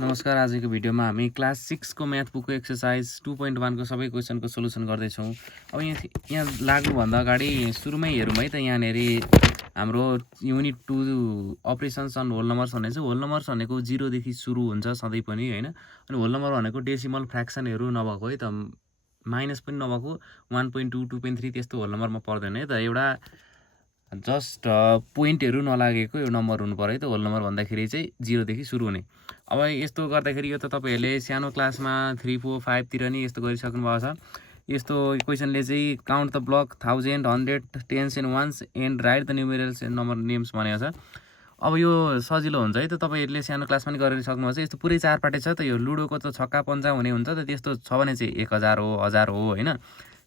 नमस्कार। आजको भिडियोमा हामी क्लास 6 को म्याथ बुकको एक्सरसाइज 2.1 को सबै क्वेशनको सोलुसन गर्दैछौँ। अब यहाँ लाग्नुभन्दा अगाडि सुरुमै हेरौँ है त। यहाँनेरि हाम्रो unit 2 operations on whole numbers भन्ने चाहिँ होल नम्बर्स भनेको 0 देखि सुरु हुन्छ सधैँ पनि हैन। अनि होल नम्बर भनेको डेसिमल फ्र्याक्सनहरू नभएको है त, माइनस पनि नभएको 1.2 2.3 त्यस्तो होल नम्बरमा पर्दैन है त। एउटा जस्ट पोइन्टहरू नलागेको यो नम्बर हुनु पर्यो है त होल नम्बर भन्दाखेरि चाहिँ 0 देखि सुरु हुने। अब यस्तो गर्दाखेरि यो त तपाईहरुले सानो क्लासमा 3 4 5 तिर नि यस्तो गरिसक्नु भएको छ। यस्तो क्वेशनले चाहिँ count the block 1000 100 tens and ones and write the numerals and number names भनेको छ। अब यो सजिलो हुन्छ है त, तपाईहरुले सानो क्लासमा नि गरिसक्नु भएको छ। यस्तो पुरै चार पाटे छ त। यो लुडोको त छक्का पञ्चा हुने हुन्छ त, त्यस्तो छ भने चाहिँ 1000 हो 1000 हो हैन।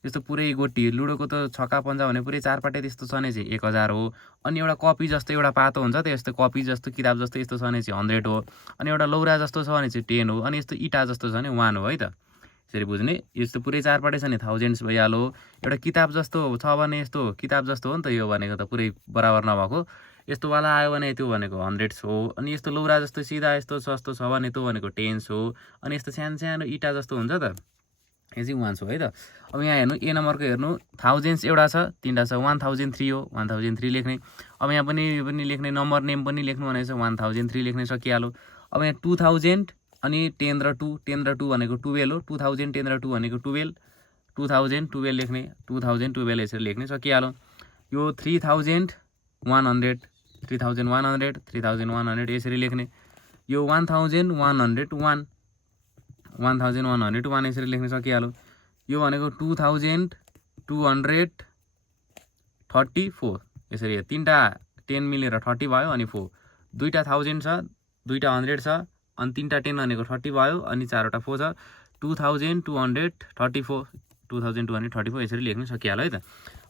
त्यस्तो पुरै गोटी लुडोको त छक्का पञ्चा भने पुरै चार पाटे त्यस्तो छ भने चाहिँ 1000 हो। अनि एउटा कपी जस्तो एउटा पातो हुन्छ त, यस्तो कपी जस्तो किताब जस्तो यस्तो छ भने चाहिँ 100 हो। अनि एउटा लौरा जस्तो छ भने चाहिँ 10 हो। अनि यस्तो इटा जस्तो छ भने 1 हो है त। यसरी बुझ्ने। यस्तो पुरै चार पाटे छ भने थाउजन्ड्स भइहाल्यो। एउटा किताब जस्तो छ भने यस्तो किताब जस्तो हो नि त यो भनेको त, पुरै बराबर नभएको। यस्तो वाला आयो भने त्यो भनेको हन्ड्रेड्स हो। अनि यस्तो लौरा जस्तो सिधा यस्तो सस्तो छ भने त्यो भनेको टेन्स हो। अनि यस्तो सानो सानो इटा जस्तो हुन्छ त, यो चाहिँ वान्स हो है त। अब यहाँ हेर्नु ए नम्बरको हेर्नु, थाउजन्ड्स एउटा छ, तीनटा छ, 1003 हो, 1003 लेख्ने। अब यहाँ पनि यो पनि लेख्ने, नम्बर नेम पनि लेख्नु भनेको छ 1003 लेख्ने सकिहाल्यो। अब यहाँ 2000 अनि 10 र 2 भनेको 12 हो। 2000 10 र 2 भनेको 12, 2012 लेख्ने, 2012 यसरी लेख्ने सकिहाल्यो। यो 3100 3100 यसरी लेख्ने। यो 1101 1101 यसरी लेख्न सकिहाल्यो। यो भनेको 2234 यसरी तीनटा 10 मिलेर 30 भयो अनि 4, दुईटा 1000 छ, दुईटा 100 छ, अनि तीनटा 10 भनेको 30 भयो अनि चारवटा 4 छ, 2234 2234 यसरी लेख्न सकिहाल्यो है त।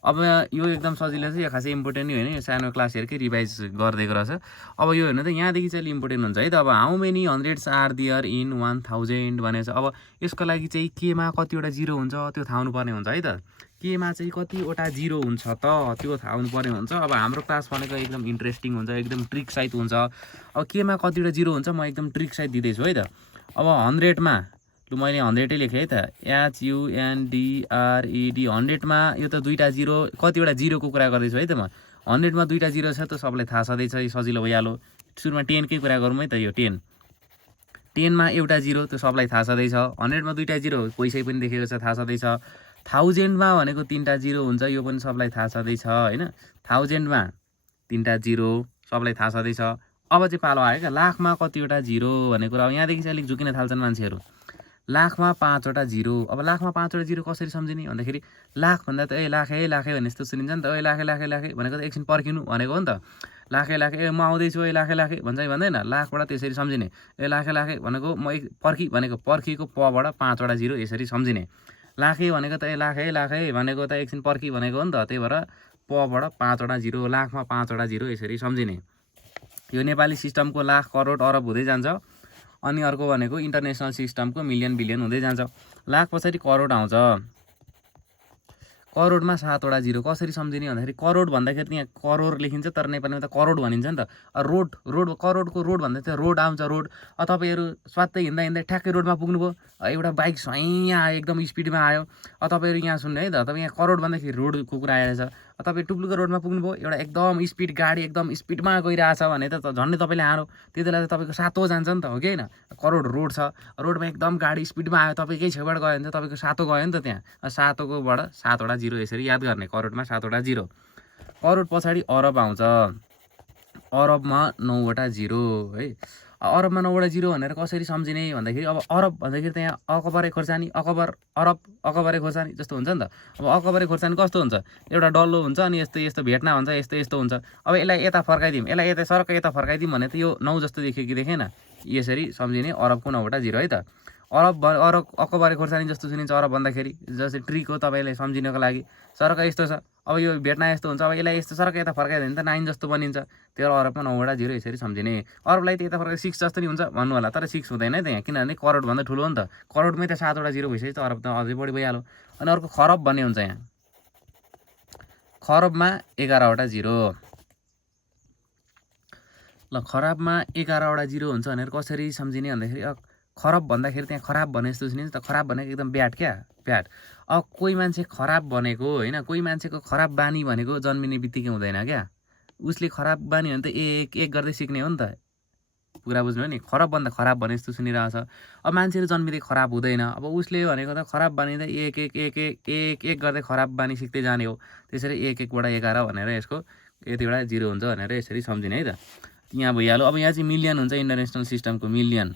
अब यो एकदम सजिलो छ, यो खासै इम्पोर्टेन्ट नै होइन, यो सानो क्लास हेरकै रिभाइज गरिदिएको रहेछ। अब यो हेर्नु त यहाँदेखि चाहिँ इम्पोर्टेन्ट हुन्छ है त। अब how many hundreds are there in 1000 भनेको छ। अब यसको लागि चाहिँ केमा कतिवटा जिरो हुन्छ त्यो थाहा हुनुपर्ने हुन्छ है त। केमा चाहिँ कतिवटा जिरो हुन्छ त त्यो थाहा हुनुपर्ने हुन्छ। अब हाम्रो क्लास भनेको एकदम इन्ट्रेस्टिङ हुन्छ, एकदम ट्रिक सहित हुन्छ। अब केमा कतिवटा जिरो हुन्छ म एकदम ट्रिक सहित दिँदैछु है त। अब 100मा लु मैले 100 लेखेँ है त, HUNDRED 100मा यो त दुईटा जिरो, कतिवटा जिरोको कुरा गर्दैछु है त म। 100मा दुईटा जिरो छ त सबलाई थाहा छँदैछ, सजिलो भइहाल्यो। सुरुमा 10कै कुरा गरौँ है त। यो 10मा एउटा जिरो त्यो सबलाई थाहा छँदैछ। 100मा दुईटा जिरो पैसै पनि देखेको छ, थाहा छँदैछ। 1000मा भनेको तीनटा जिरो हुन्छ, यो पनि सबलाई थाहा छँदैछ हैन। 1000मा तीनटा जिरो सबलाई थाहा छँदैछ। अब चाहिँ पालो आयो क्या लाखमा कतिवटा जिरो भन्ने कुरा। अब यहाँदेखि चाहिँ अलिक झुकिन थाल्छन् मान्छेहरू। लाखमा 5वटा जिरो। अब लाखमा 5वटा जिरो कसरी सम्झिने भन्दाखेरि, लाख भन्दा त लाखे भने जस्तो सुनिन्छ नि त। लाखे भनेको त एकछिन पर्खिनु भनेको हो नि त। लाखे म आउँदैछु लाखे भन्छ कि भन्दैन। लाखबाट त्यसरी सम्झिने। लाखे भनेको म पर्खी भनेको पर्खीको पबाट 5वटा जिरो यसरी सम्झिने। लाखे भनेको त लाखे भनेको त एकछिन पर्खी भनेको हो नि त। त्यही भएर पबाट 5वटा जिरो, लाखमा 5वटा जिरो यसरी सम्झिने। यो नेपाली सिस्टमको लाख करोड अरब हुँदै जान्छ। अनि अर्को भनेको इन्टरनेसनल सिस्टमको मिलियन बिलियन हुँदै जान्छ। लाख पछाडि करोड आउँछ। करोडमा 7वटा जिरो कसरी सम्झिने भन्दाखेरि, करोड भन्दाखेरि त्यहाँ करोड लेखिन्छ तर नेपालीमा त करोड भनिन्छ नि त। रोड करोडको रोड भन्दा चाहिँ रोड आउँछ। रोड तपाईँहरू स्वात्तै हिँड्दा ठ्याक्कै रोडमा पुग्नुभयो, एउटा बाइक स्वाइँ आयो एकदम स्पिडमा आयो। तपाईँहरू यहाँ सुन्नु है त, तपाईँ यहाँ करोड भन्दाखेरि रोडको कुरा आइरहेछ। तपाईँ टुप्लुको रोडमा पुग्नुभयो, एउटा एकदम स्पिड गाडी एकदम स्पिडमा गइरहेछ भने त झन्डै तपाईँले हारो, त्यति बेला त तपाईँको सातो जान्छ नि त, हो कि होइन। करोड रोड छ, रोडमा एकदम गाडी स्पिडमा आयो, तपाईँकै छेउबाट गयो भने त तपाईँको सातो गयो नि त। त्यहाँ सातोकोबाट 7वटा जिरो यसरी याद गर्ने। करोडमा 7वटा जिरो। करोड पछाडि अरब आउँछ। अरबमा 9वटा जिरो है। अरबमा 9वटा जिरो भनेर कसरी सम्झिने भन्दाखेरि, अब अरब भन्दाखेरि त्यहाँ अकबरे खोर्सानी, अकबरे खोर्सानी जस्तो हुन्छ नि त। अब अकबरे खोर्सानी कस्तो हुन्छ, एउटा डल्लो हुन्छ अनि यस्तो भेट्ना हुन्छ, यस्तो हुन्छ। अब यसलाई यता फर्काइदिउँ, यसलाई यता सरक यता फर्काइदिउँ भने त यो 9 जस्तो देखियो कि देखेन। यसरी सम्झिने अरबको 9वटा जिरो है त। अरब अकबरे खोर्सानी जस्तो सुनिन्छ अरब भन्दाखेरि, जस्तै ट्रिक हो तपाईँले सम्झिनको लागि। सरक यस्तो छ, अब यो भेट्ना यस्तो हुन्छ, अब यसलाई यस्तो सरक यता फर्काइदियो भने त 9 जस्तो बनिन्छ। त्यो अरबमा 9वटा जिरो यसरी सम्झिने। अरबलाई त यता फर्काइ 6 जस्तो नि हुन्छ भन्नु होला, तर 6 हुँदैन है त यहाँ, किनभने करोडभन्दा ठुलो हो नि त। करोडमै त 7वटा जिरो भइसक्यो त, अरब त अझै बढी भइहाल्यो। अनि अर्को खरब भन्ने हुन्छ यहाँ। खरबमा 11वटा जिरो। ल खराबमा 11वटा जिरो हुन्छ भनेर कसरी सम्झिने भन्दाखेरि खराब भन्दाखेरि त्यहाँ खराब भने जस्तो सुनिन्छ त। खराब भनेको एकदम ब्याड क्या, ब्याड। कोही मान्छे खराब भनेको होइन, कोही मान्छेको खराब बानी भनेको जन्मिने बित्तिकै हुँदैन क्या। उसले खराब बानी भने त एक एक गर्दै सिक्ने हो नि त। कुरा बुझ्नु नि, खराबभन्दा खराब भने जस्तो सुनिरहेछ। अब मान्छेहरू जन्मिँदै खराब हुँदैन। अब उसले भनेको त खराब बानी त एक एक एक एक एक एक गर्दै खराब बानी सिक्दै जाने हो। त्यसरी 1-1बाट 11 भनेर यसको यतिवटा जिरो हुन्छ भनेर यसरी सम्झिने है त। यहाँ भइहाल्यो। अब यहाँ चाहिँ मिलियन हुन्छ इन्टरनेसनल सिस्टमको मिलियन।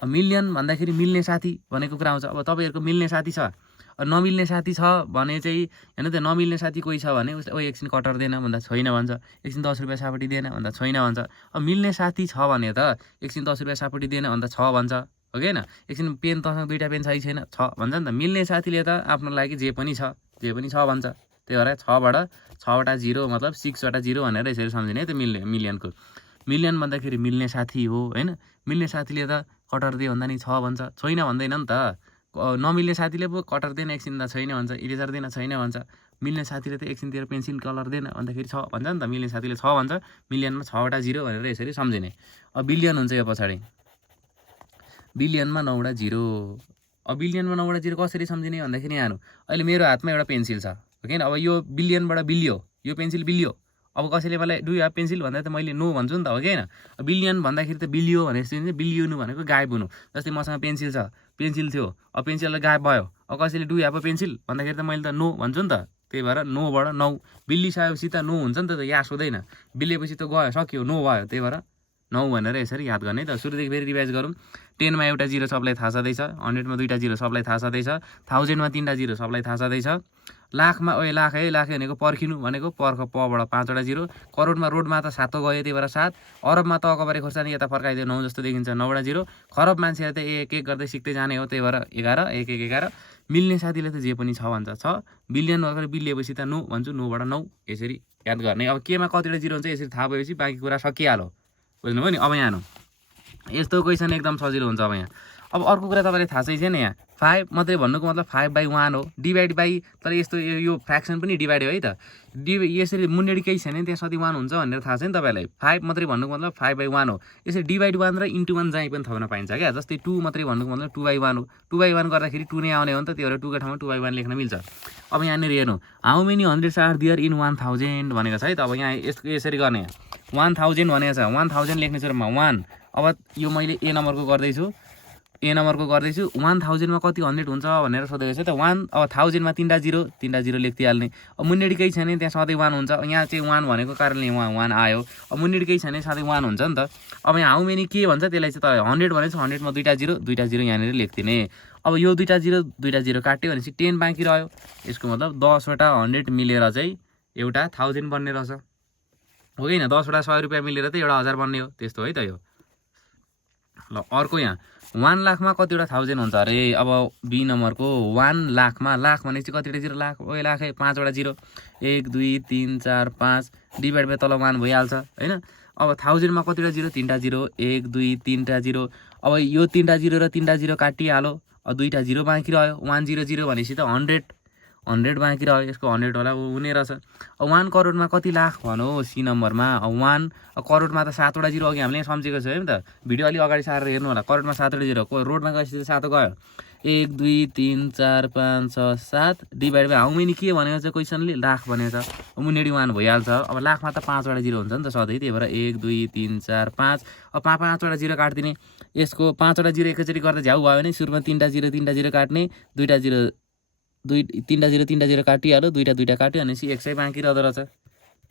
अब मिलियन भन्दाखेरि मिल्ने साथी भनेको कुरा आउँछ। अब तपाईँहरूको मिल्ने साथी छ, नमिल्ने साथी छ भने चाहिँ हेर्नु त, नमिल्ने साथी कोही छ भने उसले एकछिन कटर दिएन भन्दा छैन भन्छ, एकछिन 10 रुपियाँ सापट्टि दिएन भन्दा छैन भन्छ। अब मिल्ने साथी छ भने त एकछिन 10 रुपियाँ सापट्टि दिएन भन्दा छ भन्छ, हो कि होइन? एकछिन पेन तसँग 2टा पेन छैन छ भन्छ नि त। मिल्ने साथीले त आफ्नो लागि जे पनि छ भन्छ। त्यही भएर 6वटा जिरो मतलब 6वटा जिरो भनेर यसरी सम्झिने है त मिलियनको। मिलियन भन्दाखेरि मिल्ने साथी हो होइन। मिल्ने साथीले त कटर दियो भन्दा नि छ भन्छ, छैन भन्दैन नि त। नमिल्ने साथीले पो कटर दिएन एकछिन त छैन भन्छ, इरेजर दिएन छैन भन्छ। मिल्ने साथीले त एकछिन तेरो पेन्सिल कलर दिएन भन्दाखेरि छ भन्छ नि त। मिल्ने साथीले छ भन्छ, मिलियनमा 6वटा जिरो भनेर यसरी सम्झिने। अब बिलियन हुन्छ यो पछाडि। बिलियनमा 9वटा जिरो। अब बिलियनमा 9वटा जिरो कसरी सम्झिने भन्दाखेरि यहाँ अहिले मेरो हातमा एउटा पेन्सिल छ, हो कि होइन? अब यो बिलियनबाट बिलियो, यो पेन्सिल बिलियो। अब कसैले मलाई डु यु हेभ पेन्सिल भन्दा त मैले नो भन्छु नि त, हो कि होइन? बिलियन भन्दाखेरि त बिलियो भने जस्तो बिलियोनु भनेको गायब हुनु। जस्तै मसँग पेन्सिल छ, पेन्सिल थियो, अब पेन्सिललाई गायब भयो। अब कसैले do you have a pencil भन्दाखेरि त मैले त नो भन्छु नि त। त्यही भएर 9बाट 9 बिल्लिसकेपछि त नो हुन्छ नि त, यास हुँदैन। बिलिएपछि त गयो, सक्यो, नो भयो। त्यही भएर 9 भनेर यसरी याद गर्ने त। सुरुदेखि फेरि रिभाइज गरौँ। 10मा एउटा जिरो सबलाई थाहा छँदैछ, 100मा 2टा जिरो सबलाई थाहा छँदैछ, 1000मा 3टा जिरो सबलाई थाहा छँदैछ, लाखमा लाख भनेको पर्खिनु भनेको पर्ख पबाट 5वटा जिरो, करोडमा रोडमा त 7 गयो त्यही भएर 7, अरबमा त अकबारे खोर्सानी यता फर्काइदियो 9 जस्तो देखिन्छ 9वटा जिरो, खरब मान्छेले त एक एक गर्दै सिक्दै जाने हो त्यही भएर 11 1 1 11, मिल्ने साथीले त जे पनि छ भन्छ 6, बिलियन अगर बिलिएपछि त नो भन्छु 9बाट 9 यसरी याद गर्ने। अब केमा कतिवटा जिरो हुन्छ यसरी थाहा भएपछि बाँकी कुरा सकिहाल्यो, बुझ्नुभयो नि। अब यहाँ यस्तो क्वेसन एकदम सजिलो हुन्छ। अब यहाँ अब अर्को कुरा तपाईँले थाहा छैन, यहाँ 5 मात्रै भन्नुको मतलब 5/1 हो, डिभाइड बाई, तर यस्तो यो फ्र्याक्सन पनि डिभाइड हो है त। यसरी मुन्नेडी केही छैन त्यहाँ सधैँ 1 हुन्छ भनेर थाहा छ नि तपाईँलाई। 5 मात्रै भन्नुको मतलब 5/1 हो। यसरी डिभाइड 1 र इन्टु 1 चाहिँ पनि थप्न पाइन्छ क्या। जस्तै 2 मात्रै भन्नुको मतलब 2/1 हो, 2/1 गर्दाखेरि 2 नै आउने हो नि त, त्यही भएर 2 को ठाउँमा 2/1 लेख्न मिल्छ। अब यहाँनिर हेर्नु, how many hundreds are there in 1000 भनेको छ है त। अब यहाँ यसरी गर्ने, 1000 भनेको छ, 1000 लेख्ने सुरुमा 1। अब यो मैले ए नम्बरको गर्दैछु 1000मा कति 100 हुन्छ भनेर सोधेको छ त। 1 अब 1000मा 3टा जिरो लेखिदिइहाल्ने। अब मुन्नेडी केही छैन त्यहाँ सधैँ 1 हुन्छ, यहाँ चाहिँ 1 भनेको कारणले वहाँ 1 आयो। अब मुन्नेडी केही छैन सधैँ 1 हुन्छ नि त। अब यहाँ हाउ मेनी के भन्छ त्यसलाई चाहिँ त 100 भनेको छ, 100मा 2टा जिरो यहाँनिर लेखिदिने। अब यो 2टा जिरो काट्यो भनेपछि 10 बाँकी रह्यो। यसको मतलब 10वटा 100 मिलेर चाहिँ एउटा 1000 बन्ने रहेछ, हो कि होइन? 10वटा 100 रुपियाँ मिलेर त एउटा 1000 बन्ने हो, त्यस्तो है त यो। ल अर्को यहाँ 1 लाखमा कतिवटा 1000 हुन्छ अरे। अब बी नम्बरको 1 लाखमा, लाख भनेपछि कतिवटा जिरो, लाख 5वटा जिरो, 1 2 3 4 5 डिभाइड बाई तल 1 भइहाल्छ होइन। अब 1000मा कतिवटा जिरो, 3टा जिरो, 1 2 3टा जिरो। अब यो 3टा जिरो र 3टा जिरो काटिहाल्यो, अब 2टा जिरो बाँकी रह्यो। 100 भनेपछि त 100 बाँकी रह्यो, यसको 100 होला हुने रहेछ। अब 1 करोडमा कति लाख भनौँ सी नम्बरमा। अब 1 करोडमा त 7वटा जिरो अघि हामीले सम्झेको छ है त, भिडियो अलिक अगाडि सारेर हेर्नु होला। करोडमा 7वटा जिरो, रोडमा गएपछि त 7 गयो। 1 2 3 4 5 6 7 डिभाइड बाई हाउ मेनी के भनेको छ क्वेसनले, लाख भनेको छ। मुन्नेडी 1 भइहाल्छ। अब लाखमा त 5वटा जिरो हुन्छ नि त सधैँ, त्यही भएर 1 2 3 4 5। अब 5वटा जिरो काट्दिने, यसको 5वटा जिरो एकैचोटि गर्दा झ्याउ भयो भने सुरुमा 3टा जिरो काट्ने, 2टा जिरो 3टा जिरो काटिहाल्यो, 2टा काट्यो भनेपछि 100 बाँकी रहँदो रहेछ,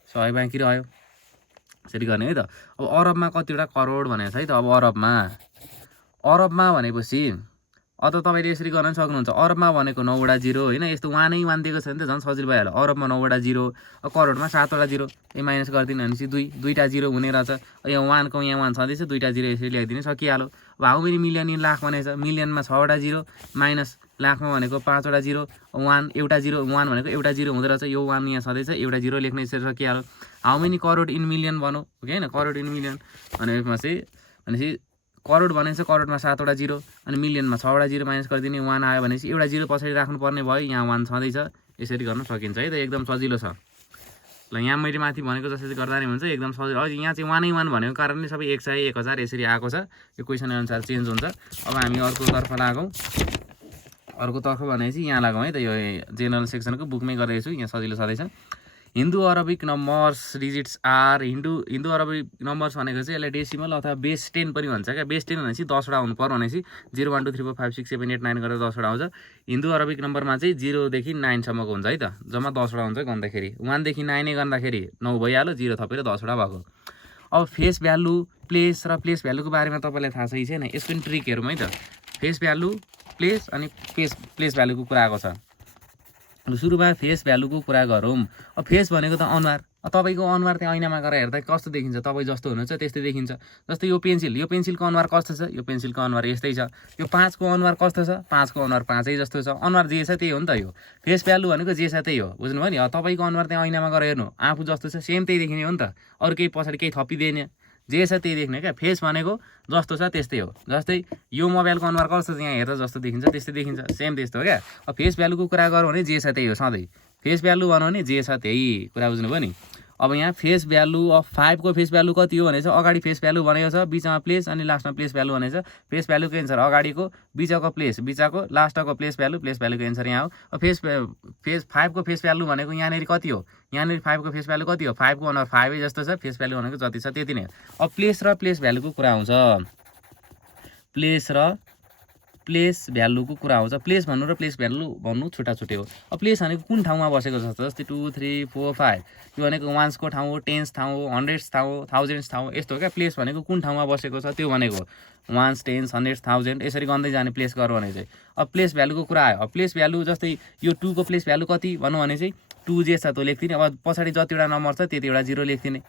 100 बाँकी रह्यो। यसरी गर्ने है त। अब अरबमा कतिवटा करोड भनेको छ है त। अब अरबमा भनेपछि अब त तपाईँले यसरी गर्न सक्नुहुन्छ। अरबमा भनेको 9वटा जिरो होइन, यस्तो 1 नै 1 दिएको छ भने त झन् सजिलो भइहाल्यो। अरबमा 9वटा जिरो, करोडमा 7वटा जिरो, माइनस गरिदिनु भनेपछि 2टा जिरो हुने रहेछ। यहाँ 1 को यहाँ 1 छँदैछ, 2टा जिरो यसरी ल्याइदिने सकिहाल्यो। अब how many million in lakh भनेको छ, मिलियनमा 6वटा जिरो माइनस लाखमा भनेको 5वटा जिरो, 1 एउटा जिरो, 1 भनेको एउटा जिरो हुँदो रहेछ, यो 1 यहाँ छँदैछ, एउटा जिरो लेख्ने यसरी सकिहाल्यो। How many crore in million भनौँ, हो कि होइन? करोड इन मिलियन भनेपछि करोड भनेको छ, करोडमा 7वटा जिरो अनि मिलियनमा 6वटा जिरो माइनस गरिदिने, 1 आयो भनेपछि एउटा जिरो पछाडि राख्नुपर्ने भयो, यहाँ 1 छँदैछ, यसरी गर्न सकिन्छ है त। एकदम सजिलो छ। ल यहाँ मैले माथि भनेको जस्तै गर्दा नि हुन्छ एकदम सजिलो। अब यहाँ चाहिँ 1 भनेको कारणले सबै 100 1000 यसरी आएको छ। यो क्वेसन अनुसार चेन्ज हुन्छ। अब हामी अर्कोतर्फ लागौँ। अर्कोतर्फ भनेपछि यहाँ लागौँ है त। यो जेनरल सेक्सनको बुकमै गरेको छु, यहाँ सजिलो छँदैछ। Hindu Arabic numbers digits are Hindu Arabic numbers भनेको चाहिँ यसलाई डेसिमल अथवा बेस 10 पनि भन्छ क्या। बेस 10 भनेपछि 10 वटा हुनु पर्यो भनेपछि 0 1 2 3 4 5 6 7 8 9 गरेर 10 वटा आउँछ। हिन्दू अरबिक नम्बरमा चाहिँ 0 देखि 9 सम्मको हुन्छ है त। जम्मा 10 वटा हुन्छ गर्दाखेरि 1 देखि 9 नै गर्दाखेरि 9 भइहाल्यो, 0 थपेर 10 वटा भएको। अब फेस भ्यालु, प्लेस र प्लेस भ्यालुको बारेमा तपाईँलाई थाहा छ कि छैन, यसको पनि ट्रिक हेरौँ है त। फेस भ्यालु, प्लेस अनि प्लेस भ्यालुको कुरा आएको छ। सुरुमा फेस भ्यालुको कुरा गरौँ। अब फेस भनेको त अनुहार। तपाईँको अनुहार त्यहाँ ऐनामा गएर हेर्दा कस्तो देखिन्छ, तपाईँ जस्तो हुनुहुन्छ त्यस्तै देखिन्छ। जस्तै यो पेन्सिलको अनुहार कस्तो छ, यो पेन्सिलको अनुहार यस्तै छ। यो 5 को अनुहार कस्तो छ, 5 को अनुहार 5 जस्तो छ। अनुहार जे छ त्यही हो नि त। यो फेस भ्यालु भनेको जे छ त्यही हो, बुझ्नुभयो नि। तपाईँको अनुहार त्यहाँ ऐनामा गएर हेर्नु, आफू जस्तो छ सेम त्यही देखिने हो नि त। अरू केही पछाडि केही थपिँदैन, जे छ त्यही देख्ने क्या। फेस भनेको जस्तो छ त्यस्तै हो। जस्तै यो मोबाइलको अनुहार कस्तो छ, यहाँ हेर्दा जस्तो देखिन्छ त्यस्तै देखिन्छ, सेम त्यस्तो हो क्या। अब फेस भ्यालुको कुरा गरौँ भने जे छ त्यही हो सधैँ। फेस भ्यालु भनौँ भने जे छ त्यही कुरा, बुझ्नुभयो नि। अब यहाँ फेस भ्यालु अफ 5 को फेस भ्यालु कति हो भनेछ, अगाडि फेस भ्यालु भनेको छ, बिचमा प्लेस अनि लास्टमा प्लेस भ्यालु भनेछ। फेस भ्यालुको एन्सर अगाडिको, बिचको प्लेस, बिचको लास्टको प्लेस भ्यालुको एन्सर यहाँ हो। अब फेस 5 को फेस भ्यालु भनेको यहाँनिर कति हो, यहाँनिर 5 को फेस भ्यालु कति हो, 5 को अनुहार 5 जस्तो छ। फेस भ्यालु भनेको जति छ त्यति नै हो। अब प्लेस र प्लेस भ्यालुको कुरा आउँछ। प्लेस र प्लेस भ्यालुको कुरा आउँछ। प्लेस भन्नु र प्लेस भ्यालु भन्नु छुट्टा छुट्टै हो। अब प्लेस भनेको कुन ठाउँमा बसेको छ, जस्तै 2 3 4 5 यो भनेको वान्सको ठाउँ हो, टेन्स ठाउँ हो, हन्ड्रेड्स ठाउँ, थाउजन्ड्स ठाउँ, यस्तो हो क्या। प्लेस भनेको कुन ठाउँमा बसेको छ त्यो भनेको वान्स, टेन्स, हन्ड्रेड्स, थाउजन्ड यसरी गर्दै जाने प्लेस गर्यो भने चाहिँ। अब प्लेस भ्यालुको कुरा आयो। अब प्लेस भ्यालु जस्तै यो 2 को प्लेस भ्यालु कति भनौँ भने चाहिँ 2 जे छ त्यो लेख्दिने। अब पछाडि जतिवटा नम्बर छ त्यतिवटा 0 लेख्दिने,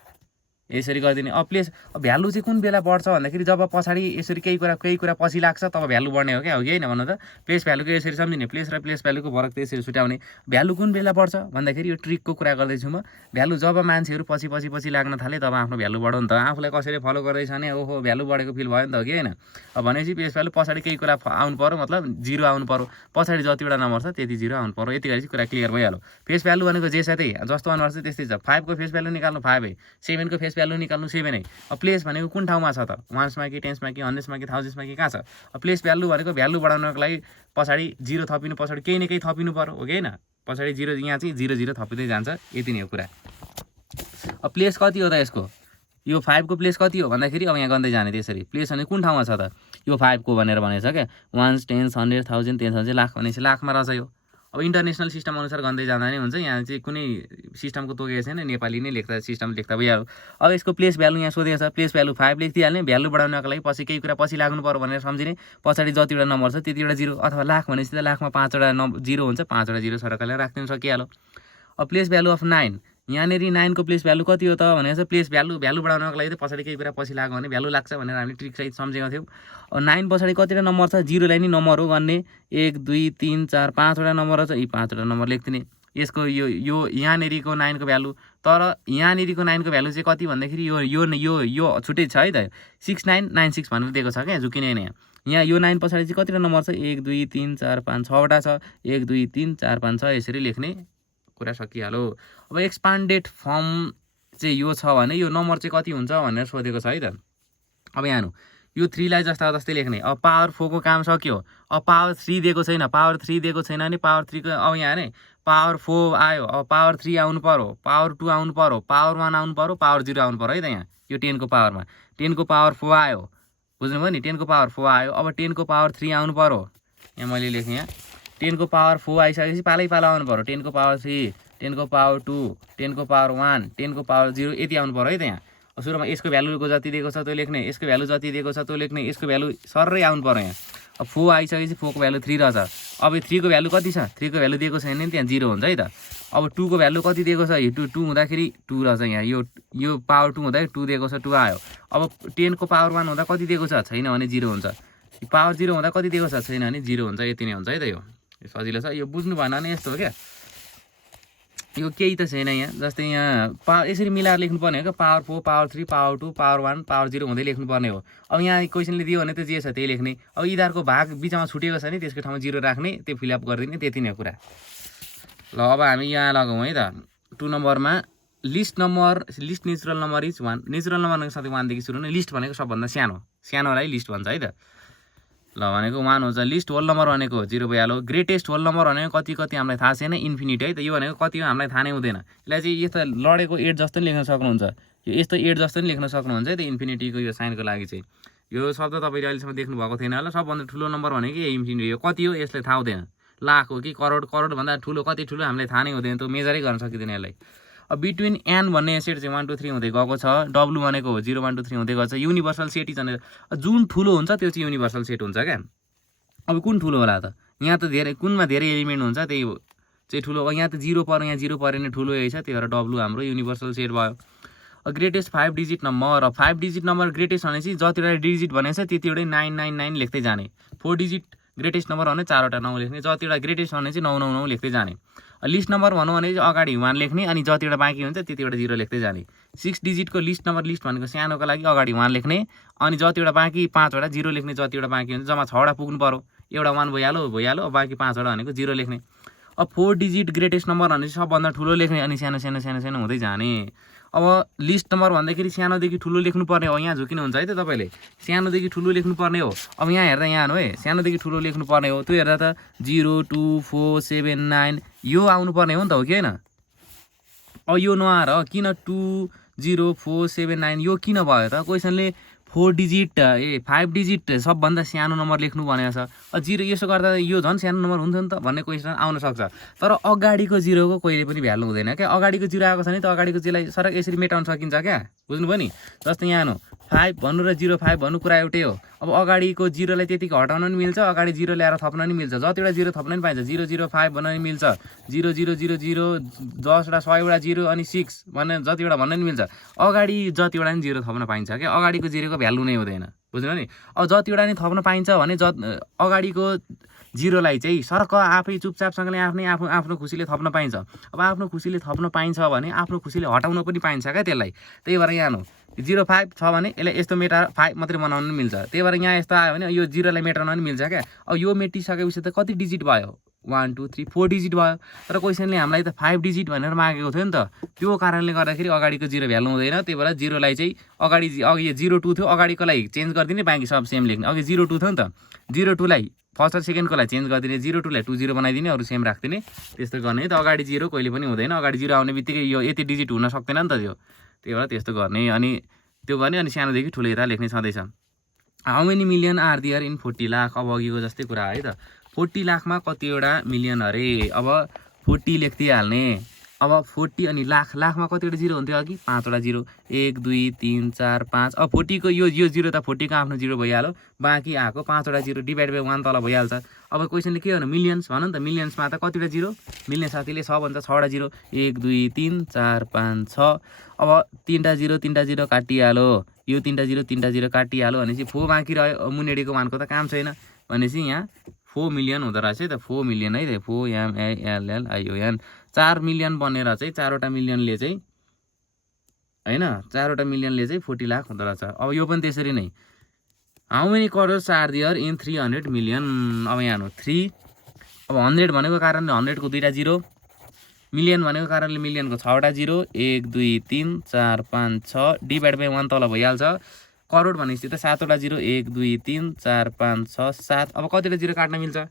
यसरी गरिदिने। अब प्लेस भ्यालु चाहिँ कुन बेला बढ्छ भन्दाखेरि जब पछाडि यसरी केही कुरा पछि लाग्छ तब भ्यालु बढ्ने हो क्या, हो कि होइन भन्नु त। प्लेस भ्यालुको यसरी सम्झिने, प्लेस र प्लेस भ्यालुको फरक त्यसरी छुट्याउने। भ्यालु कुन बेला बढ्छ भन्दाखेरि यो ट्रिकको कुरा गर्दैछु म। भ्यालु जब मान्छेहरू पछि लाग्न थाले तब आफ्नो भ्यालु बढ्यो नि त। आफूलाई कसैले फलो गर्दैछ भने ओहो भ्यालु बढेको फिल भयो नि त, हो कि होइन। अब भनेपछि प्लेस भ्यालु पछाडि केही कुरा आउनु पर्यो, मतलब 0 आउनु पर्यो। पछाडि जतिवटा नम्बर छ त्यति 0 आउनु पर्यो। यति गरी चाहिँ कुरा क्लियर भइहाल्यो। फेस भ्यालु भनेको जे छ त्यही, जस्तो अनुहार छ त्यस्तै छ। 5 को फेस भ्यालु निकाल्नु 5 7 को फेस भ्यालु निकाल्नु 7 अब प्लेस भनेको कुन ठाउँमा छ त, वान्समा कि टेन्समा कि हन्ड्रेड्समा कि थाउजन्ड्समा कि कहाँ छ। अब प्लेस भ्यालु भनेको भ्यालु बढाउनको लागि पछाडि 0 थपिनु, पछाडि केही न केही थपिनु पर्यो, हो कि होइन। पछाडि 0 यहाँ चाहिँ 0 0 थपिँदै जान्छ, यति नै हो कुरा। अब प्लेस कति हो त यसको, यो 5 को प्लेस कति हो भन्दाखेरि अब यहाँ गर्दै जाने त्यसरी। प्लेस भने कुन ठाउँमा छ त, यो 5 को भनेर भनेछ क्या। Ones, tens, hundred, thousand, 10,000, lakh भनेपछि लाखमा रहेछ यो। अब इन्टरनेसनल सिस्टम अनुसार गर्दै जाँदा नै हुन्छ। यहाँ चाहिँ कुनै सिस्टमको तोकेको छैन, नेपाली नै सिस्टम लेख्दा भइहाल्यो। अब यसको प्लेस भ्यालु यहाँ सोधेको छ, प्लेस भ्यालु 5 लेखिदिइहाल्ने। भ्यालु बढाउनको लागि पछि केही कुरा पछि लाग्नु पर्यो भनेर सम्झिने। पछाडि जतिवटा नम्बर छ त्यतिवटा 0 अथवा लाख भनेपछि त लाखमा 5 वटा 0 हुन्छ, 5 वटा 0 सरकारले राख्दिनु सकिहाल्यो। अब प्लेस भ्यालु अफ 9, यहाँनिर 9 को प्लेस भ्यालु कति हो त भनेको छ। प्लेस भ्यालु बढाउनको लागि त पछाडि केही कुरा पछि लाग्यो भने भ्यालु लाग्छ भनेर हामीले ट्रिक सहित सम्झेको थियौँ। 9 पछाडि कतिवटा नम्बर छ, 0 लाई नि नम्बर हो गर्ने। 1 2 3 4 5 वटा नम्बर छ, यी 5 वटा नम्बर लेख्दिने। यसको यो यहाँनिरको 9 को भ्यालु, तर यहाँनिरको 9 को भ्यालु चाहिँ कति भन्दाखेरि यो छुट्टै छ है त। 6996 भनेर दिएको छ क्या, झुकिने होइन। यहाँ यो 9 पछाडि चाहिँ कतिवटा नम्बर छ, 1 2 3 4 5 6 वटा छ, 1 2 3 4 5 6 यसरी लेख्ने कुरा सकिहाल्यो। अब एक्सपान्डेड फर्म चाहिँ यो छ भने यो नम्बर चाहिँ कति हुन्छ भनेर सोधेको छ है त। अब यहाँ हेर्नु, यो 3 लाई जस्तै लेख्ने। अब पावर 4 को काम सक्यो। अब पावर 3 दिएको छैन, पावर 3 दिएको छैन भने पावर 3 को अब यहाँ हेर्ने पावर 4 आयो। अब पावर 3 आउनु पर्यो, पावर 2 आउनु पर्यो, पावर 1 आउनु पर्यो, पावर 0 आउनु पर्यो है त। यहाँ यो 10 को पावरमा 10 को पावर 4 आयो, बुझ्नुभयो नि। 10 को पावर 4 आयो। अब 10 को पावर 3 आउनु पर्यो, यहाँ मैले लेखेँ। यहाँ 10 को पावर 4 आइसकेपछि पालै आउनु पर्यो। 10 को पावर 3, 10 को पावर 2, 10 को पावर 1, 10 को पावर 0 यति आउनु पर्यो है त। यहाँ सुरुमा यसको भ्यालुको जति दिएको छ त्यो लेख्ने, यसको भ्यालु जति दिएको छ त्यो लेख्ने, यसको भ्यालु सर्रै आउनु पर्यो। यहाँ अब 4 आइसकेपछि 4 को भ्यालु 3 रहेछ। अब 3 को भ्यालु कति छ, 3 को भ्यालु दिएको छैन भने त्यहाँ 0 हुन्छ है त। अब 2 को भ्यालु कति दिएको छ, यो 2 हुँदाखेरि 2 रहेछ। यहाँ यो पावर 2 हुँदा 2 दिएको छ, 2 आयो। अब 10 को पावर 1 हुँदा कति दिएको छ, छैन भने 0 हुन्छ। पावर 0 हुँदा कति दिएको छ, छैन भने 0 हुन्छ। यति नै हुन्छ है त। यो सजिलो छ, यो बुझ्नु भएन भने यस्तो हो क्या। यो केही त छैन यहाँ। जस्तै यहाँ यसरी मिलाएर लेख्नुपर्ने हो क्या। Power 4, power 3, power 2, power 1, power 0 हुँदै लेख्नुपर्ने हो। अब यहाँ क्वेसनले दियो भने त जे छ त्यही लेख्ने। अब यिनीहरूको भाग बिचमा छुटेको छ नि त्यसको ठाउँमा 0 राख्ने, त्यो फिलअप गरिदिने, त्यति नै कुरा। ल अब हामी यहाँ लगाउँ है त। 2 नम्बरमा list natural number is 1 natural नम्बरको साथै 1 देखि सुरु हुने लिस्ट भनेको सबभन्दा सानोलाई लिस्ट भन्छ है त ल भनेको 1 हुन्छ लिस्ट होल नम्बर भनेको 0 भइहाल्यो ग्रेटेस्ट होल नम्बर भनेको कति हामीलाई थाहा छैन इन्फिनिटी है त यो भनेको कति हो हामीलाई थाहा नै हुँदैन यसलाई चाहिँ यस्तो लडेको 8 जस्तो नि लेख्न सक्नुहुन्छ यो यस्तो 8 जस्तो नि लेख्न सक्नुहुन्छ है त इन्फिनिटीको यो साइनको लागि चाहिँ यो शब्द तपाईले अहिलेसम्म देख्नु भएको थिएन होला सबभन्दा ठुलो नम्बर भनेको इन्फिनिटी हो कति हो यसलाई थाहा हुँदैन लाख हो कि करोड भन्दा ठुलो कति ठुलो हामीलाई थाहा नै हुँदैन त्यो मेजरै गर्न सकिँदैन यसलाई अब बिट्विन एन भन्ने सेट चाहिँ 1 2 3 हुँदै गएको छ डब्लु भनेको 0 1 2 3 हुँदै गएको छ युनिभर्सल सेट भनेर जुन ठुलो हुन्छ त्यो चाहिँ युनिभर्सल सेट हुन्छ क्या अब कुन ठुलो होला त यहाँ त धेरै कुनमा धेरै एलिमेन्ट हुन्छ त्यही चाहिँ ठुलो यहाँ त 0 पर यहाँ 0 परे नै ठुलो यही छ त्यही भएर डब्लु हाम्रो युनिभर्सल सेट भयो greatest 5 digit number 5 digit number greatest भनेपछि जतिवटा डिजिट भनेको छ त्यतिवटै 999 लेख्दै जाने 4 डिजिट ग्रेटेस्ट नम्बर भने 4 वटा 9 लेख्ने जतिवटा ग्रेटेस्ट भने चाहिँ 999 लेख्दै जाने लिस्ट नम्बर भनौँ भने चाहिँ अगाडि 1 लेख्ने अनि जतिवटा बाँकी हुन्छ त्यतिवटा 0 लेख्दै जाने 6 डिजिटको लिस्ट भनेको सानोको लागि अगाडि 1 लेख्ने अनि जतिवटा बाँकी 5 वटा 0 लेख्ने जतिवटा बाँकी हुन्छ जम्मा 6 वटा पुग्नु पर्यो एउटा 1 भइहाल्यो अब बाँकी 5 वटा भनेको 0 लेख्ने अब 4 डिजिट ग्रेटेस्ट नम्बर भनेपछि सबभन्दा ठुलो लेख्ने अनि सानो हुँदै जाने अब लिस्ट नम्बर भन्दाखेरि सानोदेखि ठुलो लेख्नुपर्ने हो यहाँ झुकिनुहुन्छ है त तपाईँले सानोदेखि ठुलो लेख्नुपर्ने हो अब यहाँ हेर्दा यहाँ है सानोदेखि ठुलो लेख्नुपर्ने हो त्यो हेर्दा त 0 2 4 7 9 यो आउनुपर्ने हो नि त हो कि होइन अब यो नआएर किन 2 0 4 7 9 यो किन भयो त क्वेसनले 4 डिजिट 5 डिजिट सबभन्दा सानो नम्बर लेख्नु भनेको छ 0 यसो गर्दा यो झन् सानो नम्बर हुन्छ नि त भन्ने क्वेसन आउन सक्छ तर अगाडिको 0 को कहिले पनि भ्यालु हुँदैन क्या अगाडिको 0 आएको छ नि त अगाडिको 0 लाई सरक यसरी मेटाउन सकिन्छ क्या बुझ्नुभयो नि जस्तै यहाँ 5 भन्नु र 05 भन्नु कुरा एउटै हो अब अगाडिको 0 लाई त्यतिकै हटाउन नि मिल्छ अगाडि 0 ल्याएर थप्न नि मिल्छ जतिवटा 0 थप्न नि पाइन्छ 005 भन्न नि मिल्छ 0000 10 वटा 100 वटा 0 अनि 6 भन्ने जतिवटा भन्न नि मिल्छ अगाडि जतिवटा नि 0 थप्न पाइन्छ क्या अगाडिको 0 को भ्यालु नै हुँदैन बुझ्नु नि अब जतिवटा नि थप्न पाइन्छ भने अगाडिको 0 लाई चाहिँ सरक आफै चुपचापसँगले आफ्नो खुसीले थप्न पाइन्छ अब आफ्नो खुसीले थप्न पाइन्छ भने आफ्नो खुसीले हटाउन पनि पाइन्छ क्या त्यसलाई त्यही भएर यहाँ 05 छ भने यसलाई यस्तो मेटा 5 मात्रै बनाउन नि मिल्छ त्यही भएर यहाँ यस्तो आयो भने यो 0 लाई मेटाउन नि मिल्छ क्या अब यो मेटिसकेपछि त कति डिजिट भयो 1 2 3 4 डिजिट भयो तर क्वेसनले हामीलाई त 5 डिजिट भनेर मागेको थियो नि त त्यो कारणले गर्दाखेरि अगाडिको 0 भ्यालु हुँदैन त्यही भएर 0 लाई चाहिँ अघि 02 थियो अगाडिको लागि चेन्ज गरिदिने बाँकी सब सेम लेख्ने अघि 02 थियो नि त 02 लाई फर्स्ट र सेकेन्डको लागि चेन्ज गरिदिने 02 लाई 20 बनाइदिने अरू सेम राख्दिने त्यस्तो गर्ने त अगाडि 0 कहिले पनि हुँदैन अगाडि 0 आउने बित्तिकै यो यति डिजिट हुन सक्दैन नि त त्यो त्यही भएर त्यस्तो गर्ने अनि त्यो गर्ने अनि सानोदेखि ठुलो यता लेख्ने छँदैछ how many million are there in 40 lakh अब अघिको जस्तै कुरा है त 40 लाखमा कतिवटा मिलियन अरे अब 40 लेख्दिहाल्ने अब 40 अनि लाखमा कतिवटा 0 हुन्थ्यो अघि 5 वटा 0 1 2 3 4 5 अब 40 को यो 0 त 40 को आफ्नो 0 भइहाल्यो बाँकी आएको 5 वटा 0 डिभाइड बाइ 1 तल भइहाल्छ अब क्वेसनले के भन्नु मिलियन्स भन नि त मिलियन्समा त कतिवटा 0 मिल्ने साथीले 6 भन्छ 6 वटा 0 1 2 3 4 5 6 अब 3टा 0 काटिहाल्यो यो 3टा 0 काटिहाल्यो भनेपछि 4 बाँकी रह्यो मुनेडीको मानको त काम छैन भनेपछि यहाँ 4 मिलियन हुँदो रहेछ है त 4 मिलियन है त 4MALLION 4 मिलियन बनेर चाहिँ 4 वटा मिलियनले चाहिँ हैन 4 वटा मिलियनले चाहिँ 40 लाख हुँदो रहेछ अब यो पनि त्यसरी नै how many crores are there in 300 million अब यहाँ 3 अब 100 भनेको कारणले 100 को दुईटा 0 मिलियन भनेको कारणले मिलियनको 6 वटा 0 1 2 3 4 5 6 डिभाइड बाइ 1 तल भइहाल्छ करोड भनेपछि त 7 वटा 0 1 2 3 4 5 6 7 अब कतिवटा 0 काट्न मिल्छ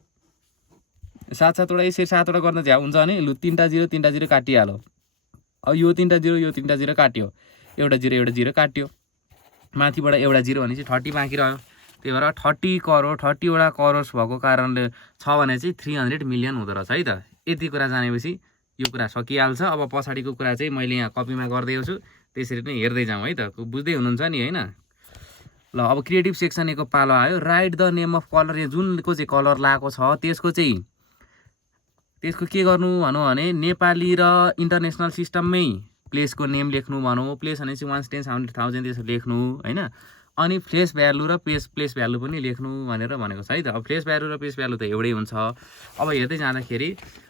7 वटा यसरी 7 वटा गर्न झ्याउ हुन्छ भने लु 3टा 0 काटिहाल्यो अब यो 3टा 0 काट्यो एउटा 0 काट्यो माथिबाट एउटा 0 भनेपछि 30 बाँकी रह्यो त्यही भएर 30 करोड 30 वटा करोड्स भएको कारणले छ भने चाहिँ 300 मिलियन हुँदो रहेछ है त यति कुरा जानेपछि यो कुरा सकिहाल्छ अब पछाडिको कुरा चाहिँ मैले यहाँ कपीमा गर्दैछु छु त्यसरी नै हेर्दै जाउँ है त बुझ्दै हुनुहुन्छ नि हैन ल अब क्रिएटिभ सेक्सन एको पालो आयो right the name of colour जुनको चाहिँ कलर लागेको छ त्यसको के गर्नु भनौँ भने नेपाली र इन्टरनेसनल सिस्टममै प्लेसको नेम लेख्नु भनौँ प्लेस भनेपछि 1 10 100,000 त्यसो लेख्नु हैन अनि फेस भ्यालु र प्लेस भ्यालु पनि लेख्नु भनेर भनेको छ है त अब फेस भ्यालु र प्लेस भ्यालु त एउटै हुन्छ अब हेर्दै जाँदाखेरि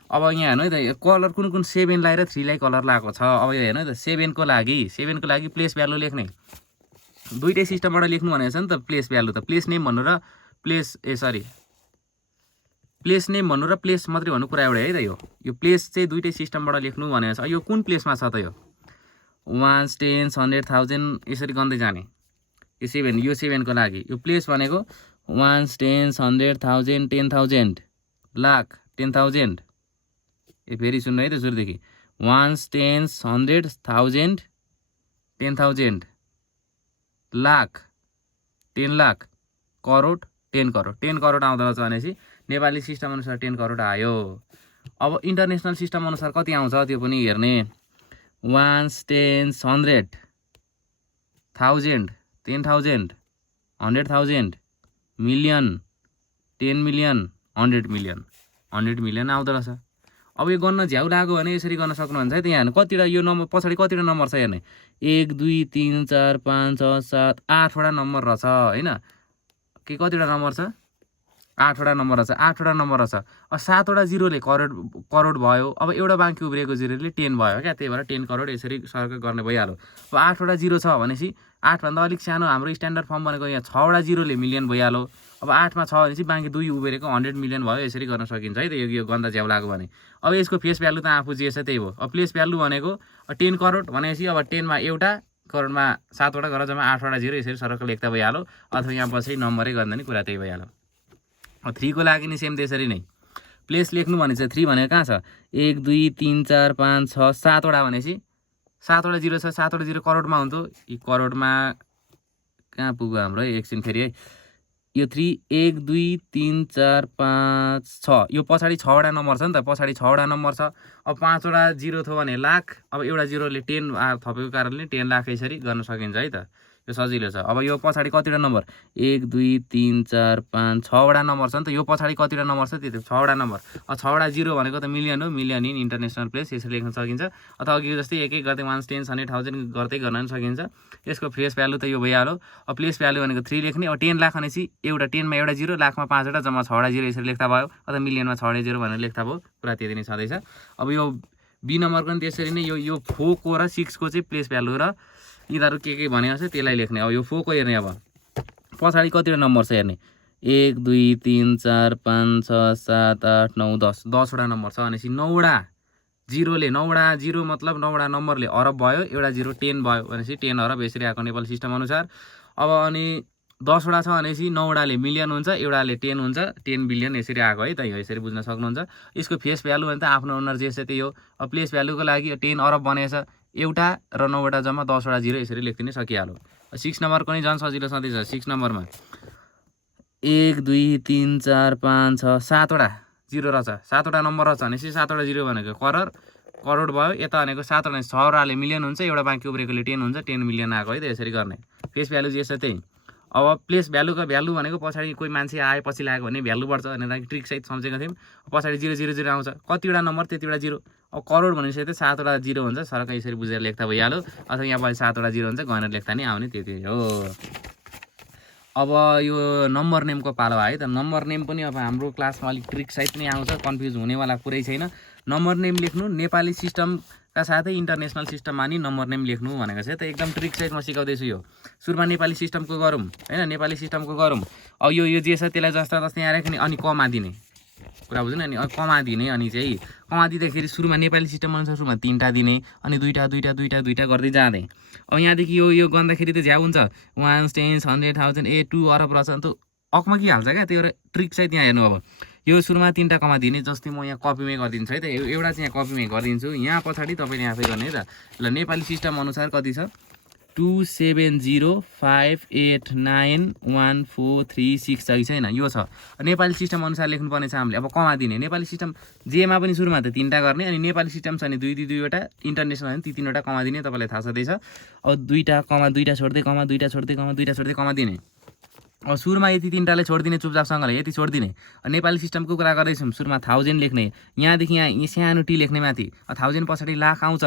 अब यहाँ हेर्नु है त कलर कुन 7 लाई र 3 लाई कलर लागेको छ अब यो हेर्नु है त 7 को लागि प्लेस भ्यालु लेख्ने दुईटै सिस्टमबाट लेख्नु भनेको छ नि त प्लेस भ्यालु त प्लेस नेम भन्नु र प्लेस नेम भन्नु र प्लेस मात्रै भन्नु कुरा एउटै है त यो प्लेस चाहिँ दुईटै सिस्टमबाट लेख्नु भनेको छ यो कुन प्लेसमा छ त यो 1 10 100 1000 यसरी गर्दै जाने। यो 7 यो 7 को लागि यो प्लेस भनेको 1 10 100 1000 10,000 लाख 10,000 ए फेरि सुन्नु है त सुरुदेखि 1 10 100 1000 10,000 लाख 10 लाख करोड 10 करोड 10 करोड आउँदो रहेछ भनेपछि नेपाली सिस्टम अनुसार 10 करोड आयो। अब इन्टरनेसनल सिस्टम अनुसार कति आउँछ त्यो पनि हेर्ने। 1 10 100 1000 10,000 100,000 मिलियन 10 मिलियन 100 मिलियन 100 मिलियन आउँदो रहेछ। अब यो गर्न झ्याउ लाग्यो भने यसरी गर्न सक्नुहुन्छ है त। यहाँ कतिवटा यो नम्बर पछाडि कतिवटा नम्बर छ हेर्ने 1 2 3 4 5 6 7 8वटा नम्बर रहेछ होइन। के कतिवटा नम्बर छ 8वटा नम्बर रहेछ 8वटा नम्बर रहेछ। अब 7वटा जिरोले करोड भयो। अब एउटा बाँकी उब्रिएको जिरोले 10 भयो क्या, त्यही भएर 10 करोड यसरी सर्कल गर्ने भइहाल्यो। अब 8वटा जिरो छ भनेपछि 8भन्दा अलिक सानो हाम्रो स्ट्यान्डर्ड फर्म भनेको यहाँ 6वटा जिरोले मिलियन भइहाल्यो। अब 8मा 6 भनेपछि बाँकी 2 उब्रेको 100 मिलियन भयो। यसरी गर्न सकिन्छ है त यो गन्दा झ्याउ लाग्यो भने। अब यसको फेस भ्यालु त आफू जे छ त्यही भयो। अब प्लेस भ्यालु भनेको 10 करोड भनेपछि अब 10मा एउटा करोडमा 7वटा गरेर जम्मा 8वटा जिरो यसरी सर्कल लेख्दा भइहाल्यो। अथवा यहाँ पछि नम्बरै गर्दा नि कुरा त्यही भइहाल्यो। 3 को लागि नि सेम त्यसरी नै प्लेस लेख्नु भनेको 3 भनेको कहाँ छ 1 2 3 4 5 6 7वटा भनेपछि 7वटा जिरो छ 7वटा जिरो करोडमा हुन्थ्यो। यी करोडमा कहाँ पुग्यो हाम्रो एकछिन फेरि है। यो 3 1 2 3 4 5 6 यो पछाडि 6वटा नम्बर छ नि त, पछाडि 6वटा नम्बर छ। अब 5वटा जिरो थियो भने लाख, अब एउटा जिरोले 10 थपेको कारणले 10 लाख यसरी गर्न सकिन्छ है त। यो सजिलो छ। अब यो पछाडि कतिवटा नम्बर 1 2 3 4 5 6वटा नम्बर छ नि त। यो पछाडि कतिवटा नम्बर छ त्यो 6वटा नम्बर। अब 6वटा जिरो भनेको त मिलियन हो, मिलियन इन इन्टरनेसनल प्लेस यसरी लेख्न सकिन्छ। अथवा अघि जस्तै एक एक गर्दै 1 10 100 1000 गर्दै गर्न पनि सकिन्छ। यसको फेस भ्यालु त यो भइहाल्यो। अब प्लेस भ्यालु भनेको 3 लेख्ने। अब 10 लाख भनेपछि एउटा 10मा एउटा जिरो, लाखमा 5वटा जम्मा 6वटा जिरो यसरी लेख्दा भयो। अथवा मिलियनमा 6वटा जिरो भनेर लेख्दा भयो। कुरा त्यति नै छँदैछ। अब यो बी नम्बरको पनि त्यसरी नै यो 4 को र 6 को चाहिँ प्लेस भ्यालु र यिनीहरू के भनेको छ त्यसलाई लेख्ने। अब यो 4 को हेर्ने। अब पछाडि कतिवटा नम्बर छ हेर्ने 1 2 3 4 5 6 7 8 9 10 10वटा नम्बर छ भनेपछि 9वटा जिरोले 9वटा जिरो मतलब 9वटा नम्बरले अरब भयो, एउटा जिरो 10 भयो भनेपछि 10 अरब यसरी आएको नेपाली सिस्टम अनुसार। अब अनि 10वटा छ भनेपछि 9वटाले मिलियन हुन्छ, एउटाले 10 हुन्छ, 10 बिलियन यसरी आएको है त। यसरी बुझ्न सक्नुहुन्छ। यसको फेस भ्यालु भने त आफ्नो अनुसार जे छ त्यही हो। अब प्लेस भ्यालुको लागि 10 अरब बनेछ, एउटा र 9वटा जम्मा 10वटा जिरो यसरी लेखिदिन सकिहाल्यो। 6 नम्बरको नि झन् सजिलो छँदैछ। 6 नम्बरमा 1 2 3 4 5 6 7वटा जिरो रहेछ, 7वटा नम्बर रहेछ भनेपछि 7वटा जिरो भनेको करोड भयो। यता भनेको 7वटा 6वटाले मिलियन हुन्छ, एउटा बाँकी उब्रेकोले 10 हुन्छ, 10 मिलियन आएको है त। यसरी गर्ने। फेस भ्यालु जे छ त्यही। अब प्लेस भ्यालुको भ्यालु भनेको पछाडि कोही मान्छे आए पछि लाग्यो भने भ्यालु बढ्छ भनेर ट्रिक सहित सम्झेको थियौँ। पछाडि 0 0 0 आउँछ, कतिवटा नम्बर त्यतिवटा जिरो। अब करोड भनेपछि त 7वटा जिरो हुन्छ, सरक यसरी बुझेर लेख्दा भइहाल्यो। अथवा यहाँ पछि 7वटा जिरो हुन्छ, गनेर लेख्दा नि आउने त्यति हो। अब यो नम्बर नेमको पालो आयो त। नम्बर नेम पनि अब हाम्रो क्लासमा अलिक ट्रिक सहित नै आउँछ, कन्फ्युज हुनेवाला कुरै छैन। नम्बर नेम लेख्नु नेपाली सिस्टमका साथै इन्टरनेसनल सिस्टममा नि नम्बर नेम लेख्नु भनेको चाहिँ त एकदम ट्रिक सहित म सिकाउँदैछु। यो सुरुमा नेपाली सिस्टमको गरौँ होइन, नेपाली सिस्टमको गरौँ। अब यो जे छ त्यसलाई जस्ता जस्तै यहाँ राख्ने, अनि कमा दिने कुरा बुझ्नु। अनि कमा दिने, अनि चाहिँ कमा दिँदाखेरि सुरुमा नेपाली सिस्टम अनुसार सुरुमा 3टा दिने, अनि 2टा गर्दै जाँदै। अब यहाँदेखि यो गर्दाखेरि त झ्याउ हुन्छ 1 10 100 1000 2 अरब रहेछ नि त अकमा के हाल्छ क्या। त्यो ट्रिक चाहिँ त्यहाँ हेर्नु। अब यो सुरुमा 3टा कमा दिने, जस्तै म यहाँ कपीमै गरिदिन्छु है त। एउटा चाहिँ यहाँ कपीमै गरिदिन्छु, यहाँ पछाडि तपाईँले आफै गर्ने है त। ल नेपाली सिस्टम अनुसार कति छ 2 7 0 5 8 9 1 4 3 6 छैन, यो छ। नेपाली सिस्टम अनुसार लेख्नुपर्ने छ हामीले। अब कमा दिने नेपाली सिस्टम जेमा पनि सुरुमा त 3टा गर्ने, अनि नेपाली सिस्टम छ भने 2-2-2वटा, इन्टरनेसनल भने 3-3वटा कमा दिने, तपाईँलाई थाहा छँदैछ। अब 2टा कमा 2टा छोड्दै कमा 2टा छोड्दै कमा 2टा छोड्दै कमा दिने। अब सुरुमा यति 3टाले छोडिदिने चुपचापसँगले, यति छोडिदिने। नेपाली सिस्टमको कुरा गर्दैछौँ, सुरुमा 1000 लेख्ने, यहाँदेखि यहाँ सानो टी लेख्ने माथि। 1000 पछाडि लाख आउँछ,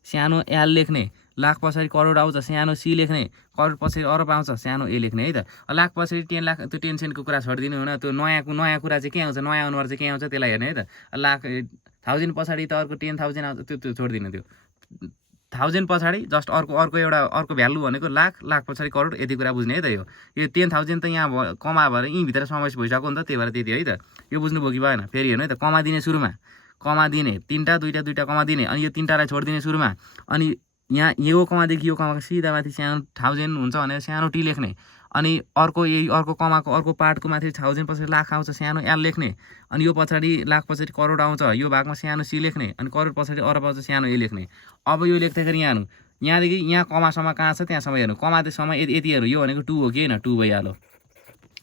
सानो एल लेख्ने, लाख पछाडि करोड आउँछ, सानो सी लेख्ने, करोड पछाडि अरब आउँछ, सानो ए लेख्ने है त। लाख पछाडि 10 लाख, त्यो टेन्सनको कुरा छोडिदिनु हुन। त्यो नयाँ कुरा चाहिँ के आउँछ, नयाँ अनुहार चाहिँ के आउँछ त्यसलाई हेर्ने है त। लाख 1000 पछाडि त अर्को 10,000 आउँछ, त्यो छोडिदिनु। त्यो 1000 पछाडि जस्ट अर्को भ्यालु भनेको लाख पछाडि करोड, यति कुरा बुझ्ने है त। यो 10,000 त यहाँ कमा भएर यहीँभित्र समावेश भइसक्यो नि त, त्यही भएर त्यति है त। यो बुझ्नु भयो कि भएन? फेरि हेर्नु है त। कमा दिने, सुरुमा कमा दिने, 3टा 2टा कमा दिने, अनि यो 3टालाई छोडिदिने सुरुमा, अनि यहाँ यो कमादेखि यो कमाको सिधा माथि सानो 1000 हुन्छ भनेर सानो टी लेख्ने अनि अर्को कमाको अर्को पार्टको माथि 1000 पछाडि लाख आउँछ सानो एल लेख्ने अनि यो पछाडि लाख पछाडि करोड आउँछ यो भागमा सानो सी लेख्ने अनि करोड पछाडि अरब आउँछ सानो ए लेख्ने। अब यो लेख्दाखेरि यहाँ हेर्नु यहाँदेखि यहाँ कमासम्म कहाँ छ त्यहाँसम्म हेर्नु कमासम्म यति हेर्नु यो भनेको 2 हो कि होइन 2 भइहाल्यो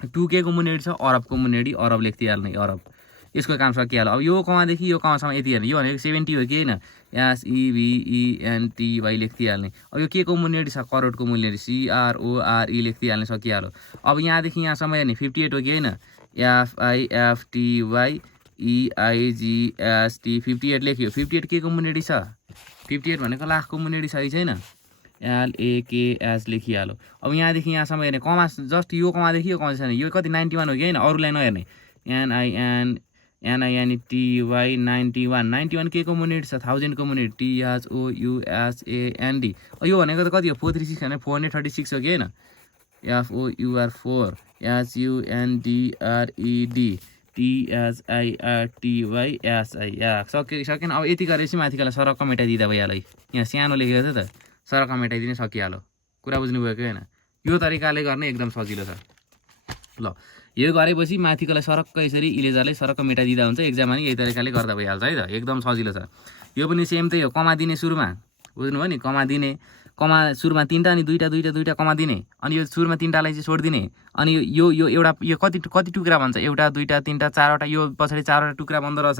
2 के को मुनेडी छ अरबको मुनेडी अरब लेखिहाल्ने अरब यसको काम सकिहाल्यो। अब यो कमादेखि यो कमासम्म यति हेर्नु यो भनेको 70 हो कि होइन SEVENTY लेखिहाल्ने। अब यो के को मुनेडी छ करोडको मुनेडी CRORE लेखिहाल्ने सकिहाल्यो। अब यहाँदेखि यहाँसम्म हेर्ने 58 हो कि होइन FIFTYEIGST 58 लेख्यो 58 के को मुनेडी छ 58 भनेको लाखको मुनेडी छ है छैन LAKS लेखिहाल्यो। अब यहाँदेखि यहाँसम्म हेर्ने कमा जस्ट यो कमादेखि यो कमा छैन यो कति 91 हो कि होइन अरूलाई नहेर्ने NINETY 91 के को मुनेडी छ 1000 को मुनेडी THOUSAND। यो भनेको त कति हो 436 भने 436 हो कि होइन FOUR4 SUNDRED सकेन। अब यति गरेपछि माथिकालाई सरक्क मेटाइदिँदा भइहाल्यो यहाँ सानो लेखेको थियो त सरक्क मेटाइदिने सकिहाल्यो। कुरा बुझ्नुभयो कि होइन यो तरिकाले गर्ने एकदम सजिलो छ। ल यो गरेपछि माथिकोलाई सरक्क यसरी इलेजरले सरक्क मेटाइदिँदा हुन्छ एक्जाममा नि यही तरिकाले गर्दा भइहाल्छ है त एकदम सजिलो छ। यो पनि सेम त्यही हो कमा दिने सुरुमा बुझ्नुभयो नि कमा दिने कमा सुरुमा 3टा अनि दुईटा कमा दिने अनि यो सुरुमा 3टालाई चाहिँ छोडिदिने अनि यो एउटा यो कति टुक्रा भन्छ 1 2 3 4वटा यो पछाडि 4वटा टुक्रा बन्दो रहेछ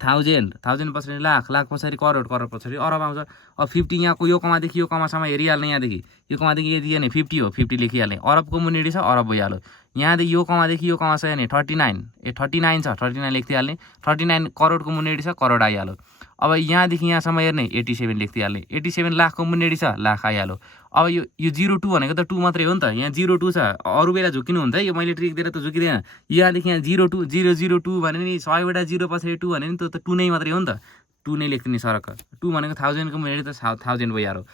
1000 पछाडि लाख पछाडि करोड पछाडि अरब आउँछ। अब 50 यहाँको यो कमादेखि यो कमासम्म हेरिहाल्ने यहाँदेखि यो कमादेखि यति हेर्ने 50 हो 50 लेखिहाल्ने अरबको मुनेडी छ अरब भइहाल्यो। यहाँदेखि यो कमादेखि यो कमा छ हेर्ने 39 छ 39 लेखिहाल्ने 39 करोडको मुनेडी छ करोड आइहाल्यो। अब यहाँदेखि यहाँसम्म हेर्ने 87 लेखिहाल्ने 87 लाखको मुनेडी छ लाख आइहाल्यो। अब यो 02 भनेको त 2 मात्रै हो नि त यहाँ 02 छ अरू बेला झुकिनु हुन्छ है यो मैले ट्रिक दिएर त झुकिँदैन यहाँदेखि यहाँ 02 002 भने नि 100वटा 0 पछाडि 2 भने नि त्यो त 2 नै मात्रै हो नि त 2 नै लेखिदिने सरक्क 2 भनेको 1000 को मुनेडी त 1000 भइहाल्यो।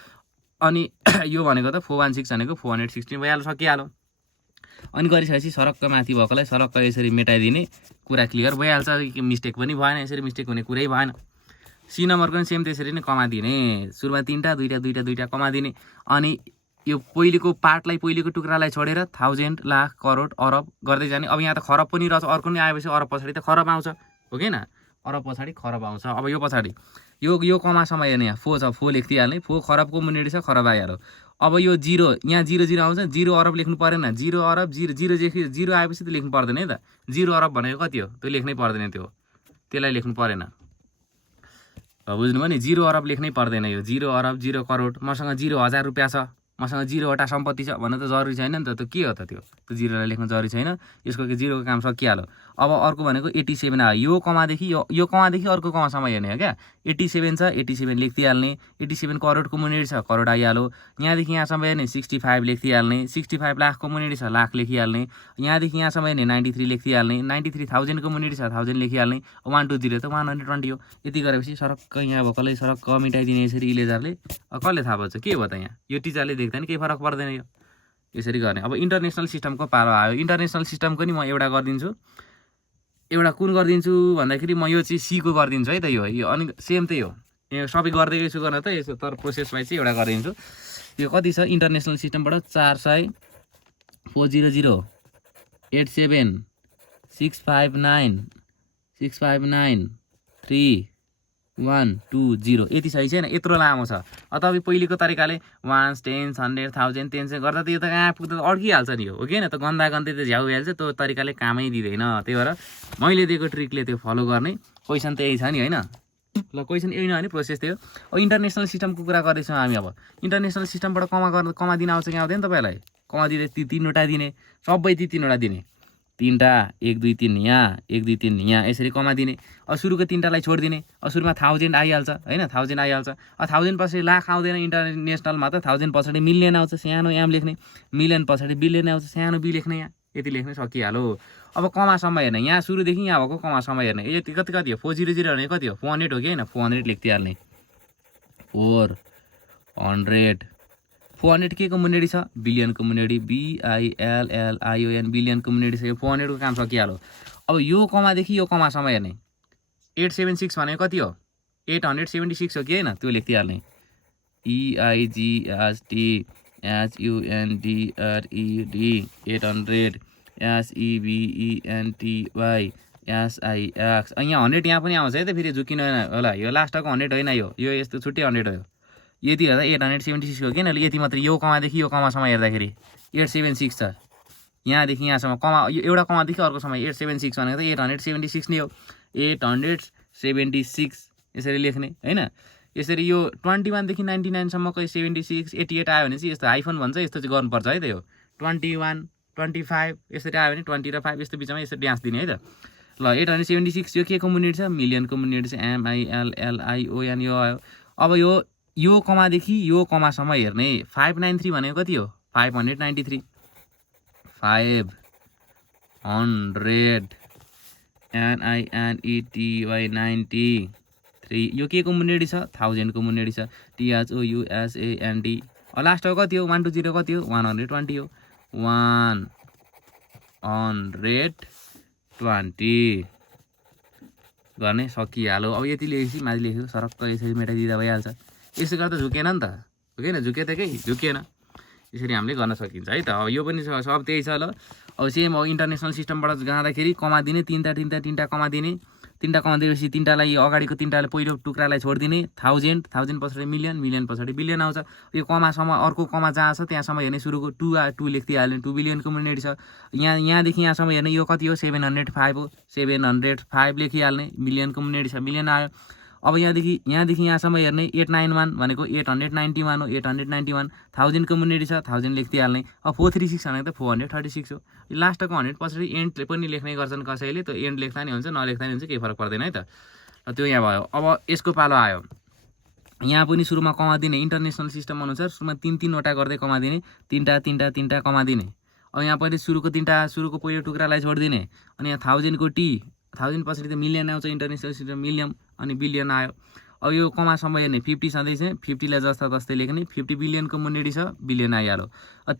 अनि यो भनेको त 416 भनेको 416 भइहाल्यो सकिहाल्यो। अनि गरिसकेपछि सरक्क माथि भएकोलाई सरक्क यसरी मेटाइदिने कुरा क्लियर भइहाल्छ मिस्टेक पनि भएन यसरी मिस्टेक हुने कुरै भएन। सी नम्बरको पनि सेम त्यसरी नै कमा दिने सुरुमा 3टा दुईटा कमा दिने अनि यो पहिलेको पार्टलाई पहिलेको टुक्रालाई छोडेर 1000 लाख करोड अरब गर्दै जाने। अब यहाँ त खरब पनि रहेछ अर्को नि आएपछि अरब पछाडि त खरब आउँछ हो कि न अरब पछाडि खरब आउँछ। अब यो पछाडि यो कमासम्म हेर्ने यहाँ 4 छ 4 लेखिदिइहाल्ने 4 खरबको मुनेडी छ खरब आइहाल्यो। अब यो 0 यहाँ 00 आउँछ 0 अरब लेख्नु परेन 0 अरब 0 आएपछि त लेख्नु पर्दैन है त 0 अरब भनेको कति हो त्यो लेख्नै पर्दैन त्यसलाई लेख्नु परेन बुझ्नुभयो नि 0 अरब लेख्नै पर्दैन यो 0 अरब 0 करोड मसँग 0,000 रुपियाँ छ मसँग 0वटा सम्पत्ति छ भन्नु त जरुरी छैन नि त के हो त त्यो 0लाई लेख्न जरुरी छैन यसको 0को काम सकिहाल्यो। अब अर्को भनेको 87 आयो यो कमादेखि यो कमादेखि अर्को कमासम्म हेर्ने हो क्या 87 छ 87 लेखिदिइहाल्ने 87 करोडको मुनेडी छ करोड आइहाल्यो। यहाँदेखि यहाँसम्म हेर्ने 65 लेखिदिइहाल्ने 65 लाखको मुनेडी छ लाख लेखिहाल्ने। यहाँदेखि यहाँसम्म हेर्ने 93 लेखिदिइहाल्ने 93,000 को मुनेडी छ 1000 लेखिहाल्ने 120 त 120 हो। यति गरेपछि सरक्क यहाँ भएकोलाई सरक्क मेटाइदिने यसरी इलेजरले कसले थाहा पाउँछ के भयो त यहाँ यो टिचरले देख्दैन केही फरक पर्दैन यो यसरी गर्ने। अब इन्टरनेसनल सिस्टमको पालो आयो इन्टरनेसनल सिस्टमको नि म एउटा गरिदिन्छु एउटा कुन गरिदिन्छु भन्दाखेरि म यो चाहिँ सीको गरिदिन्छु है त यो अनि सेम त्यही हो यो सबै गर्दै यसो गर्न त यसो तर प्रोसेस वाइज चाहिँ एउटा गरिदिन्छु। यो कति छ इन्टरनेसनल सिस्टमबाट 400 400 87 659 3120 यति सही छैन यत्रो लामो छ। तपाईँ पहिलेको तरिकाले 1 10 100 1000 10 गर्दा त यो त कहाँ पुग्दा अड्किहाल्छ नि हो कि त गन्दा गन्दै त झ्याउ भइहाल्छ त्यो तरिकाले कामै दिँदैन। त्यही भएर मैले दिएको ट्रिकले त्यो फलो गर्ने क्वेसन त यही छ नि होइन ल क्वेसन यही नभने प्रोसेस थियो। अब इन्टरनेसनल सिस्टमको कुरा गर्दैछौँ हामी अब इन्टरनेसनल सिस्टमबाट कमा दिन आउँछ कि आउँदैन तपाईँलाई कमा दिँदै 3वटा दिने सबै 3वटा दिने 3टा 1 2 3 यहाँ 1 2 3 यहाँ यसरी कमा दिने। अब सुरुको 3टालाई छोडिदिने अब सुरुमा 1000 आइहाल्छ होइन 1000 आइहाल्छ। अब 1000 पछाडि लाख आउँदैन इन्टरनेसनलमा त 1000 पछाडि मिलियन आउँछ सानो एम लेख्ने मिलियन पछाडि बिलियन आउँछ सानो बी लेख्ने यहाँ यति लेख्ने सकिहाल्यो। अब कमासम्म हेर्ने यहाँ सुरुदेखि यहाँ भएको कमासम्म हेर्ने यति कति हो 400 भने कति हो 400 हो कि होइन 400 लेखिदिइहाल्ने 400 के को मुनेडी छ बिलियनको मुनेडी BILLION बिलियनको मुनेडी छ यो 400 को काम सकिहाल्यो। अब यो कमादेखि यो कमासम्म हेर्ने 876 भनेको कति हो 876 हो कि होइन त्यो लेखिदिइहाल्ने EIGHT HUNDRED 800 SEVENTY SIX यहाँ 100 यहाँ पनि आउँछ है त फेरि झुकिनु होला यो लास्टको 100 होइन यो यस्तो छुट्टै 100 हो यति हेर्दा 876 हो किन यति मात्रै यो कमादेखि यो कमासम्म हेर्दाखेरि 876 छ यहाँदेखि यहाँसम्म कमा यो एउटा कमादेखि अर्कोसम्म 876 भनेको त 876 नै हो 876 यसरी लेख्ने होइन यसरी यो 21 देखि 99 सम्मको 76 88 आयो भने चाहिँ यस्तो हाइफन भन्छ यस्तो चाहिँ गर्नुपर्छ है त यो 21 25 यसरी आयो भने 20 र 5 यस्तो बिचमा यसरी ड्यान्स दिने है त ल 876 यो के को युनिट छ मिलियनको युनिट छ MILLION यो आयो अब यो कमादेखि यो कमासम्म हेर्ने 593 भनेको कति हो 593 500 NINETY 93 यो के को मुन्नेडी छ 1000 को मुन्नेडी छ THOUSAND लास्टको कति हो 120 कति हो 120 हो 120 गर्ने सकिहाल्यो अब यति लेखेपछि माथि लेख्यो सरक्क यसरी मेटाइदिँदा भइहाल्छ यसो गर्दा झुकेन नि त झुकेन झुके त केही झुकेन यसरी हामीले गर्न सकिन्छ है त अब यो पनि सब त्यही छ ल अब सेम अब इन्टरनेसनल सिस्टमबाट जाँदाखेरि कमा दिने तिनवटा कमा दिने तिनवटा कमा दिएपछि तिनवटालाई अगाडिको तिनवटाले पहिलो टुक्रालाई छोडिदिने 1000 पछाडि मिलियन पछाडि बिलियन आउँछ यो कमासम्म अर्को कमा जहाँ छ त्यहाँसम्म हेर्ने सुरुको 2 लेखिदिइहाल्ने 2 बिलियनको मुन्नेडी छ यहाँदेखि यहाँसम्म हेर्ने यो कति हो 705 हो 705 लेखिहाल्ने मिलियनको मुन्नेडी छ मिलियन आयो अब यहाँदेखि यहाँसम्म हेर्ने 891 भनेको 891 हो 891 1000 को मुन्नेडी छ 1000 लेखिदिइहाल्ने अब 436 भनेको त 436 हो लास्टको 100 पछाडि एन्ड पनि लेख्ने गर्छन् कसैले त्यो एन्ड लेख्दा नि हुन्छ नलेख्दा नि हुन्छ केही फरक पर्दैन है त त्यो यहाँ भयो अब यसको पालो आयो यहाँ पनि सुरुमा कमा दिने इन्टरनेसनल सिस्टम अनुसार सुरुमा 3-3वटा गर्दै कमा दिने तिनवटा कमा दिने अब यहाँ पनि सुरुको पहिलो टुक्रालाई छोडिदिने अनि यहाँ 1000 को टी 1000 पछाडि त मिलियन आउँछ इन्टरनेसनल सिस्टम मिलियन अनि बिलियन आयो अब यो कमासम्म हेर्ने 50 सधैँ 50लाई जस्ता तस्तै लेख्ने 50 बिलियनको मुन्नेडी छ बिलियन आइहाल्यो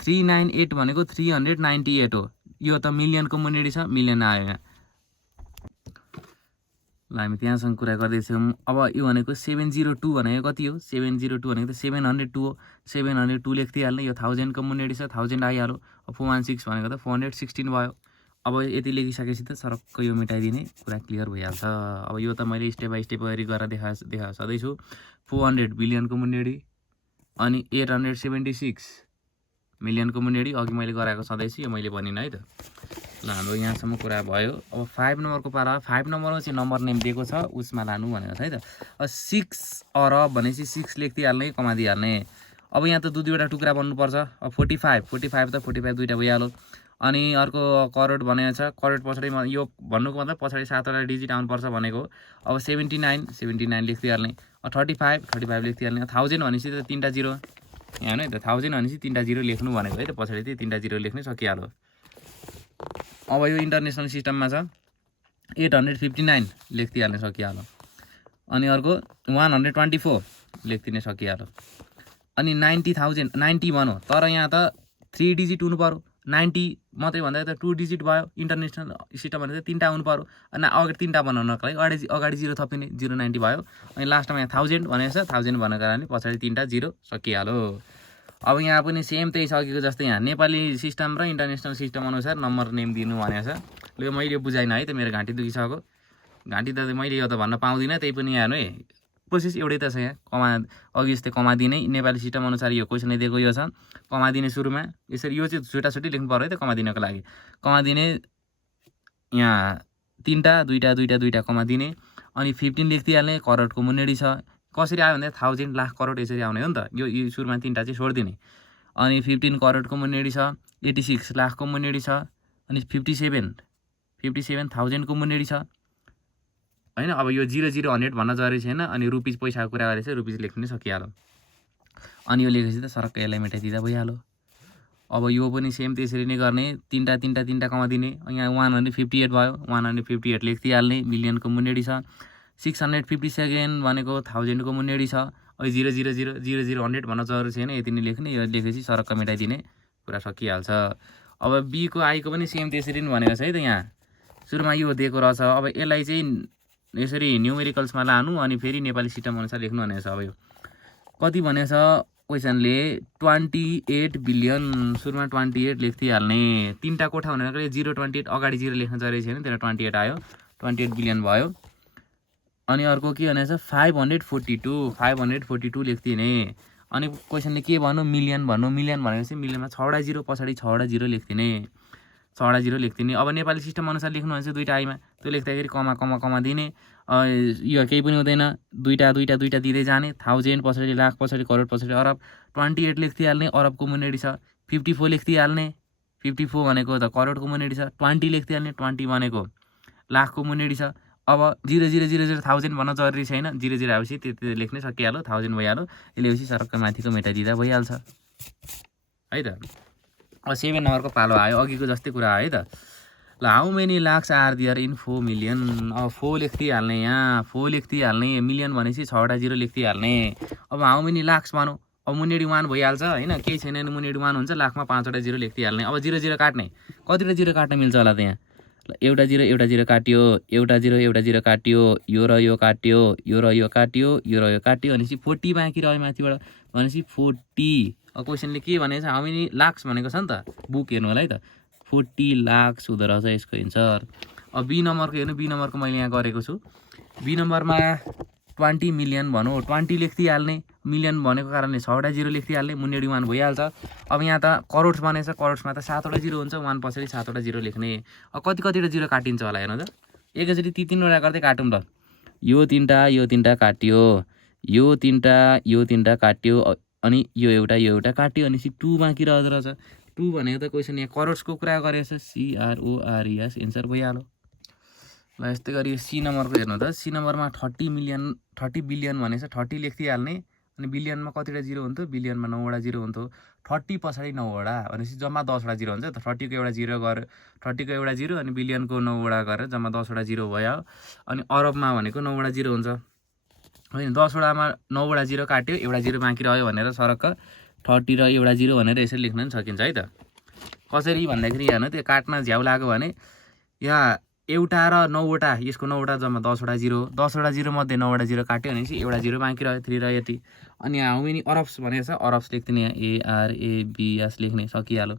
398 भनेको 398 हो यो त मिलियनको मुन्नेडी छ मिलियन आयो यहाँ ल हामी त्यहाँसँग कुरा गर्दैछौँ अब यो भनेको 702 भनेको कति हो 702 भनेको त 702 हो 702 लेखिदिइहाल्ने यो 1000 को मुन्नेडी छ 1000 आइहाल्यो 416 भनेको त 416 भयो अब यति लेखिसकेपछि त सरक्क यो मेटाइदिने कुरा क्लियर भइहाल्छ अब यो त मैले स्टेप बाई स्टेप गरेर देखा सधैँछु 400 बिलियनको मुन्नेडी अनि 876 मिलियनको मुन्नेडी अघि मैले गराएको सधैँछु यो मैले भनिनँ है त ल हाम्रो यहाँसम्म कुरा भयो अब 5 नम्बरको पारा 5 नम्बरमा चाहिँ नम्बर नेम दिएको छ उसमा लानु भनेको छ है त अब 6 अरब भनेपछि 6 लेखिदिइहाल्ने कमा दिइहाल्ने अब यहाँ त दुईवटा टुक्रा बन्नुपर्छ अब 45 त 45 दुईवटा भइहाल्यो अनि अर्को करोड भनेको छ करोड पछाडि यो भन्नुको मतलब पछाडि 7वटा डिजिट आउनुपर्छ भनेको अब 79 लेखिदिइहाल्ने 35 लेखिदिइहाल्ने 1000 भनेपछि त 3टा 0 यहाँ होइन त 1000 भनेपछि 3टा 0 लेख्नु भनेको है त पछाडि चाहिँ 3टा 0 लेख्नै सकिहाल्यो अब यो इन्टरनेसनल सिस्टममा छ 859 लेखिदिइहाल्ने सकिहाल्यो अनि अर्को 124 लेखिदिने सकिहाल्यो अनि 90 भनौँ तर यहाँ त 3 डिजिट हुनु पर्यो 90 मात्रै भन्दा त 2 डिजिट भयो इन्टरनेसनल सिस्टम भनेको 3टा हुनु पर्यो अनि अगाडि 3टा बनाउनको लागि अगाडि 0 थपिने 090 भयो अनि लास्टमा यहाँ 1000 भनेको छ 1000 भनेको कारणले पछाडि 3टा 0 सकिहाल्यो अब यहाँ पनि सेम त्यही सकेको जस्तै यहाँ नेपाली सिस्टम र इन्टरनेसनल सिस्टम अनुसार नम्बर नेम दिनु भनेको छ ल मैले बुझाइनँ है त मेरो घाँटी दुखिसक्यो घाँटी त मैले यो त भन्न पाउँदिनँ त्यही पनि यहाँ है प्रोसेस एउटै त छ यहाँ कमा अघि जस्तै कमा दिने नेपाली सिस्टम अनुसार यो क्वेसन दिएको यो छ कमा दिने सुरुमा यसरी यो चाहिँ छुट्टा लेख्नु पर्यो है त कमा दिनको लागि कमा दिने यहाँ 2 कमा दिने अनि 15 लेखिदिइहाल्ने करोडको मुन्नेडी छ कसरी आयो भन्दा 1000 लाख करोड यसरी आउने हो नि त यो सुरुमा 3टा चाहिँ छोडिदिने अनि 15 करोडको मुन्नेडी छ 86 लाखको मुन्नेडी छ अनि 57,000 को मुन्नेडी छ हैन अब यो 00 भन्न जरुरी छैन अनि रुपीज पैसाको कुरा गरेछ रुपीज लेख्नु सकिहाल्यो अनि यो लेखेपछि त सरक्क यसलाई मेटाइदिँदा भइहाल्यो अब यो पनि सेम त्यसरी नै गर्ने 3टा कमा दिने यहाँ 158 भयो 158 लेखिदिइहाल्ने मिलियनको मुन्नेडी छ 657 भनेको 1000 को मुन्नेडी छ अब 000 भन्न जरुरी छैन यति नै लेख्ने यो लेखेपछि सरक्क मेटाइदिने कुरा सकिहाल्छ अब बी को आई को पनि सेम त्यसरी नै भनेको छ है त यहाँ सुरुमा यो दिएको रहेछ अब यसलाई चाहिँ यसरी न्युमेरिकल्समा लानु अनि फेरि नेपाली सिस्टम अनुसार लेख्नु भनेको छ अब यो कति भनेछ क्वेसनले 28 बिलियन सुरुमा 28 लेखिहाल्ने तीनटा कोठा भनेर 028 अगाडि 0 लेख्न जरुरी छैन त्यसले 28 आयो 28 बिलियन भयो अनि अर्को के भनेछ 542 लेख्दिने अनि क्वेसनले के भन्नु मिलियन भनेपछि मिलियनमा 6वटा 0 पछाडि 6वटा 0 लेख्दिने 6वटा 0 लेख्दिने अब नेपाली सिस्टम अनुसार लेख्नु भन्छ दुईटा आइमा त्यो लेख्दाखेरि कमा दिने यो केही पनि हुँदैन दुईटा दिँदै जाने 1000 पछाडि लाख पछाडि करोड पछाडि अरब 28 लेख्दिहाल्ने अरबको मुनिडी छ 54 लेख्दिहाल्ने 54 भनेको त करोडको मुनिडी छ 20 लेख्दिहाल्ने 20 भनेको लाखको मुनिडी छ अब 000 भन्न जरुरी छैन 00 आएपछि त्यति लेख्नै सकिहाल्यो 1000 भइहाल्यो यसले पछि सरक्क माथिको मेटाइदिँदा भइहाल्छ है त अब 7 नम्बरको पालो आयो अघिको जस्तै कुरा है त ल how many lakhs are there in 4 million अब 4 लेख्दिहाल्ने यहाँ 4 लेख्दिहाल्ने मिलियन भनेपछि 6वटा 0 लेख्दिहाल्ने अब हाउ मेनी लाक्स भनौँ अब मुनिडी 1 भइहाल्छ होइन केही छैन भने मुनिडी 1 हुन्छ लाखमा 5वटा 0 लेख्दिहाल्ने अब 0 काट्ने कतिवटा 0 काट्न मिल्छ होला त यहाँ एउटा 0 काट्यो एउटा 0 काट्यो यो र यो काट्यो यो र यो काट्यो यो र यो काट्यो भनेपछि 40 बाँकी रह्यो माथिबाट भनेपछि 40 अब क्वेसनले के भनेको छ हाउ मेनी लाक्स भनेको छ नि त बुक हेर्नु होला है त 40 लाक्स हुँदो रहेछ यसको एन्सर अब बी नम्बरको हेर्नु बी नम्बरको मैले यहाँ गरेको छु बी नम्बरमा 20 मिलियन भनौँ 20 लेख्दिहाल्ने मिलियन भनेको कारणले 6वटा 0 लेख्दिहाल्ने मुनिडी 1 भइहाल्छ अब यहाँ त करोड्स भनेछ करोड्समा त 7वटा 0 हुन्छ 1 पछाडि 7वटा 0 लेख्ने अब कतिवटा 0 काटिन्छ होला हेर्नु त एकैचोटि ती 3वटा गर्दै काटौँ ल यो तीनटा काट्यो यो तीनटा काट्यो अनि यो एउटा काट्यो अनि 2 बाँकी रहँदो रहेछ 2 भनेको त क्वेसन यहाँ करोड्सको कुरा गरेको छ CRORES एन्सर भइहाल्यो ल यस्तै गरी सी नम्बरको हेर्नु त सी नम्बरमा 30 बिलियन भनेछ 30 लेख्दिहाल्ने अनि बिलियनमा कतिवटा 0 हुन्थ्यो बिलियनमा 9वटा 0 हुन्थ्यो 30 पछाडि 9वटा भनेपछि जम्मा 10वटा 0 हुन्छ त 30 को एउटा 0 गरेर 30 को एउटा 0 अनि बिलियनको 9वटा गरेर जम्मा 10वटा 0 भयो अनि अरबमा भनेको 9वटा 0 हुन्छ होइन 10वटामा 9वटा 0 काट्यो एउटा 0 बाँकी रह्यो भनेर सरक्क 30 र एउटा 0 भनेर यसरी लेख्न पनि सकिन्छ है त कसरी भन्दाखेरि हेर्नु त्यो काट्न झ्याउ लाग्यो भने यहाँ एउटा र 9वटा यसको 9वटा जम्मा 10वटा 0 मध्ये 9वटा 0 काट्यो भनेपछि एउटा 0 बाँकी रह्यो 3 र यति अनि हाउ मेनी अरब्स भनेको छ अरब्स लेख्दिने यहाँ ARABS लेख्ने सकिहाल्यो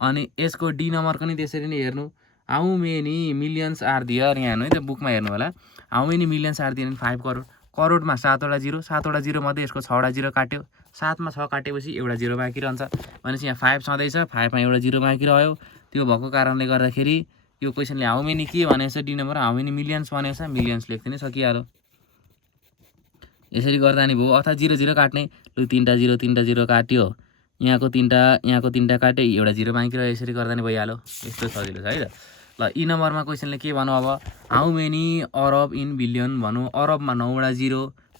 अनि यसको डी नम्बरको नि त्यसरी नै हेर्नु हाउ मेनी मिलियन्स आर दियर यहाँ हेर्नु है त बुकमा हेर्नु होला हाउ मेनी मिलियन्स आर दियर 5 करोड करोडमा 7वटा 0 मध्ये यसको 6वटा 0 काट्यो 7मा 6 काटेपछि एउटा 0 बाँकी रहन्छ भनेपछि यहाँ 5 छँदैछ 5मा एउटा 0 बाँकी रह्यो त्यो भएको कारणले गर्दाखेरि यो क्वेसनले हाउ मेनी के भनेको छ D number how many millions भनेको छ मिलियन्स लेख्दिनै सकिहाल्यो यसरी गर्दा नि भयो अथवा 0 काट्ने लु 3टा 0 काट्यो यहाँको 3टा काट्यो एउटा 0 बाँकी रह्यो यसरी गर्दा नि भइहाल्यो यस्तो सजिलो छ है त ल ई नम्बरमा क्वेसनले के भन्नु अब how many Arab in billion भनौँ अरबमा 9वटा 0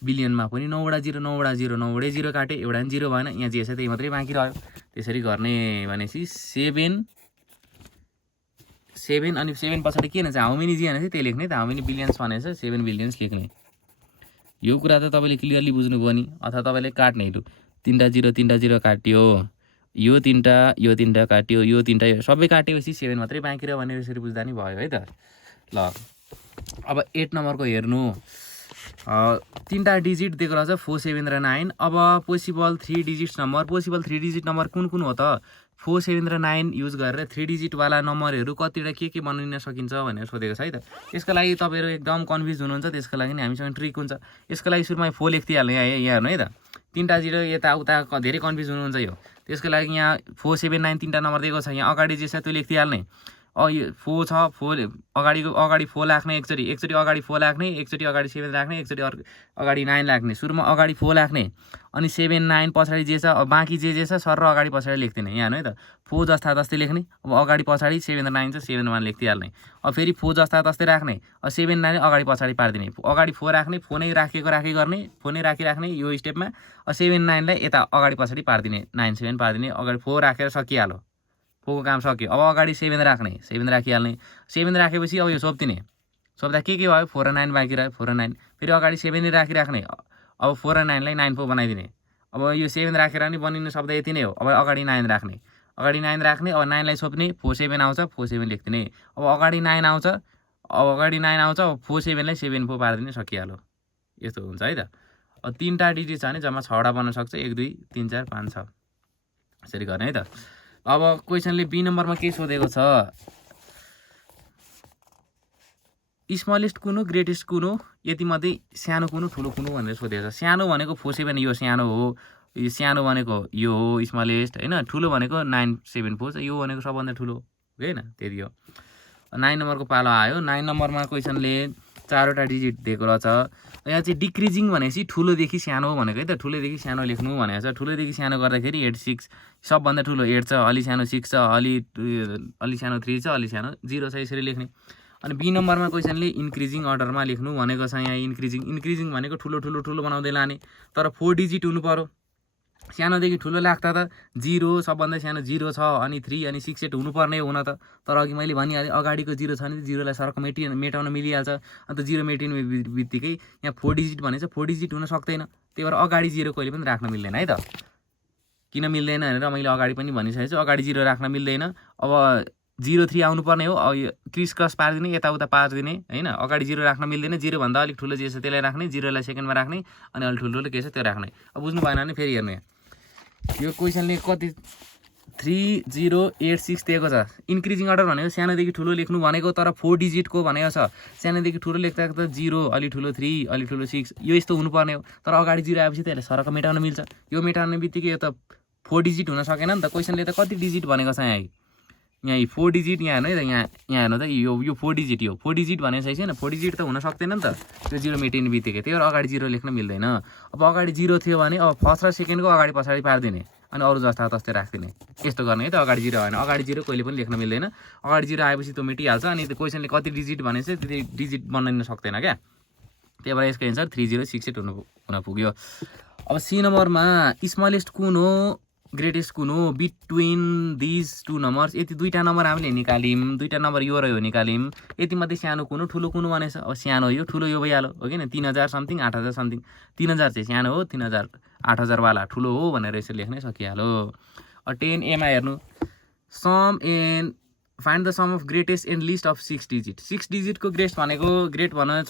बिलियनमा पनि 9वटा 0 9वटै 0 काट्यो एउटा पनि 0 भएन यहाँ जे छ त्यही मात्रै बाँकी रह्यो त्यसरी गर्ने भनेपछि 7 अनि 7 पछाडि के हुन्छ हाउ मेनी जे भनेको त्यही लेख्ने त हाउ मेनी बिलियन्स भनेको छ 7 बिलियन्स लेख्ने यो कुरा त तपाईँले क्लियरली बुझ्नुभयो नि अथवा तपाईँले काट्ने लु 3टा 0 काट्यो यो तीनटा काट्यो यो तीनटा सबै काटेपछि 7 मात्रै बाँकी रह्यो भनेर यसरी बुझ्दा नि भयो है त ल अब 8 नम्बरको हेर्नु 3टा डिजिट दिएको रहेछ 4 7 र 9 अब पोसिबल 3 डिजिट नम्बर कुन हो त 4 7 र 9 युज गरेर 3 डिजिटवाला नम्बरहरू कतिवटा के बनिन सकिन्छ भनेर सोधेको छ है त यसको लागि तपाईँहरू एकदम कन्फ्युज हुनुहुन्छ त्यसको लागि नि हामीसँग ट्रिक हुन्छ यसको लागि सुरुमा 4 लेख्दिहाल्ने यहाँ हेर्नु है त 3टा 0 यताउता धेरै कन्फ्युज हुनुहुन्छ यो त्यसको लागि यहाँ 4 7 9 3टा नम्बर दिएको छ यहाँ अगाडि जे छ त्यो लेख्दिहाल्ने यो 4 छ 4 अगाडि 4 राख्ने एकचोटि अगाडि 4 राख्ने एकचोटि अगाडि 7 राख्ने एकचोटि अगाडि 9 राख्ने सुरुमा अगाडि 4 राख्ने अनि 7 9 पछाडि जे छ बाँकी जे छ सर र अगाडि पछाडि लेख्दिने यहाँ है त 4 जस्तै लेख्ने अब अगाडि पछाडि 7 र 9 छ 7 1 लेख्दिहाल्ने अब फेरि 4 जस्तै राख्ने 7 9 अगाडि पछाडि पारिदिने अगाडि 4 राख्ने फोनै राखी गर्ने फोनै राख्ने यो स्टेपमा 7 9 लाई यता अगाडि पछाडि पारिदिने 9 7 पारिदिने अगाडि 4 राखेर सकिहाल्यो 4 को काम सक्यो अब अगाडि 7 राख्ने 7 राखिहाल्ने 7 राखेपछि अब यो सोध्दा के भयो 4 र 9 बाँकी रह्यो 4 र 9 फेरि अगाडि 7 राखिराख्ने अब 4 र 9 लाई 9 4 बनाइदिने अब यो 7 राखेर नि बनिने शब्द यति नै हो अब अगाडि 9 राख्ने अब 9 लाई सोध्ने 4 7 आउँछ 4 7 लेख्दिने अब अगाडि 9 आउँछ 4 7 लाई 7 4 पारिदिने सकिहाल्यो यस्तो हुन्छ है त अब 3टा डिजिट छ भने जम्मा 6वटा बन्न सक्छ 1 2 3 4 5 6 यसरी गर्ने है त। अब क्वेसनले बी नम्बरमा के सोधेको छ स्मलेस्ट कुन हो ग्रेटेस्ट कुन हो यति मध्ये सानो कुन हो ठुलो कुन हो भनेर सोधेको छ। सानो भनेको 474 यो सानो हो, यो सानो भनेको यो हो स्मलेस्ट हैन, ठुलो भनेको 974 यो भनेको सबभन्दा ठुलो हैन, त्यति हो। 9 नम्बरको पालो आयो। 9 नम्बरमा क्वेसनले 4वटा डिजिट दिएको रहेछ। यहाँ चाहिँ डिक्रिजिङ भनेपछि ठुलोदेखि सानो भनेको है त, ठुलोदेखि सानो लेख्नु भनेको छ। ठुलोदेखि सानो गर्दाखेरि 8 6 सबभन्दा ठुलो 8 छ, अलि सानो 6 छ, अलि सानो 3 छ, अलि सानो 0 छ, यसरी लेख्ने। अनि बी नम्बरमा क्वेसनले इन्क्रिजिङ अर्डरमा लेख्नु भनेको छ। यहाँ इन्क्रिजिङ भनेको ठुलो ठुलो ठुलो बनाउँदै लाने, तर 4 डिजिट हुनु पर्यो। सानोदेखि ठुलो लाग्दा त 0 सबभन्दा सानो 0 छ, अनि 3 अनि 6 8 हुनुपर्ने हुन त, तर अघि मैले भनिहालेँ अगाडिको 0 छ भने 0लाई सरक मेटाउन मिलिहाल्छ। अन्त 0 मेटिने बित्तिकै यहाँ 4 डिजिट भनेछ, 4 डिजिट हुन सक्दैन, त्यही भएर अगाडि 0 कहिले पनि राख्न मिल्दैन है त। किन मिल्दैन भनेर मैले अगाडि पनि भनिसकेको छु, अगाडि 0 राख्न मिल्दैन। अब 0 3 आउनुपर्ने हो, क्रिस क्रस पारिदिने, यताउता पारिदिने हैन। अगाडि 0 राख्न मिल्दैन, 0 भन्दा अलिक ठुलो जे छ त्यसलाई राख्ने, 0लाई सेकेन्डमा राख्ने, अनि अलिक ठुलो के छ त्यो राख्ने। अब बुझ्नु भएन भने फेरि हेर्नु, यो क्वेसनले कति 3086 दिएको छ। इन्क्रिजिङ अर्डर भनेको सानोदेखि ठुलो लेख्नु भनेको, तर 4 डिजिटको भनेको छ। सानोदेखि ठुलो लेख्दा त 0 अलि ठुलो 3 अलि ठुलो 6 यो यस्तो हुनुपर्ने हो, तर अगाडि 0 आएपछि त्यसले सरक मेटाउन मिल्छ। यो मेटाउने बित्तिकै यो त 4 डिजिट हुन सकेन नि त। क्वेसनले त कति डिजिट भनेको छ यहाँ 4 डिजिट। यहाँ हेर्नु है त, यहाँ हेर्नु त, यो 4 डिजिट, यो 4 डिजिट भनेको छैन, 4 डिजिट त हुन सक्दैन नि त त्यो 0 मेटिने बित्तिकै, त्यही भएर अगाडि 0 लेख्न मिल्दैन। अब अगाडि 0 थियो भने अब फर्स्ट र सेकेन्डको अगाडि पछाडि पारिदिने, अनि अरू जस्ता तस्तै राखिदिने, यस्तो गर्ने है त। अगाडि 0 होइन, अगाडि 0 कहिले पनि लेख्न मिल्दैन, अगाडि 0 आएपछि त्यो मेटिहाल्छ। अनि त्यो क्वेसनले कति डिजिट भनेको छ त्यति डिजिट बन्न सक्दैन क्या, त्यही भएर यसको एन्सर 3068 हुन पुग्यो। अब सी नम्बरमा स्मलेस्ट कुन हो ग्रेटेस्ट कुन हो बिट्विन दिज 2 नम्बर्स। यति 2टा नम्बर हामीले निकाल्यौँ, 2टा नम्बर यो र यो निकाल्यौँ, यति मध्ये सानो कुन हो ठुलो कुन हो भनेछ। अब सानो यो ठुलो यो भइहाल्यो हो कि 3000 समथिङ 8000 समथिङ, 3000 चाहिँ सानो हो, 3000 8000 वाला ठुलो हो भनेर यसरी लेख्नै सकिहाल्यो। 10 एमा हेर्नु, sum and find the sum of greatest and least of 6 digit. 6 डिजिटको ग्रेट भनेको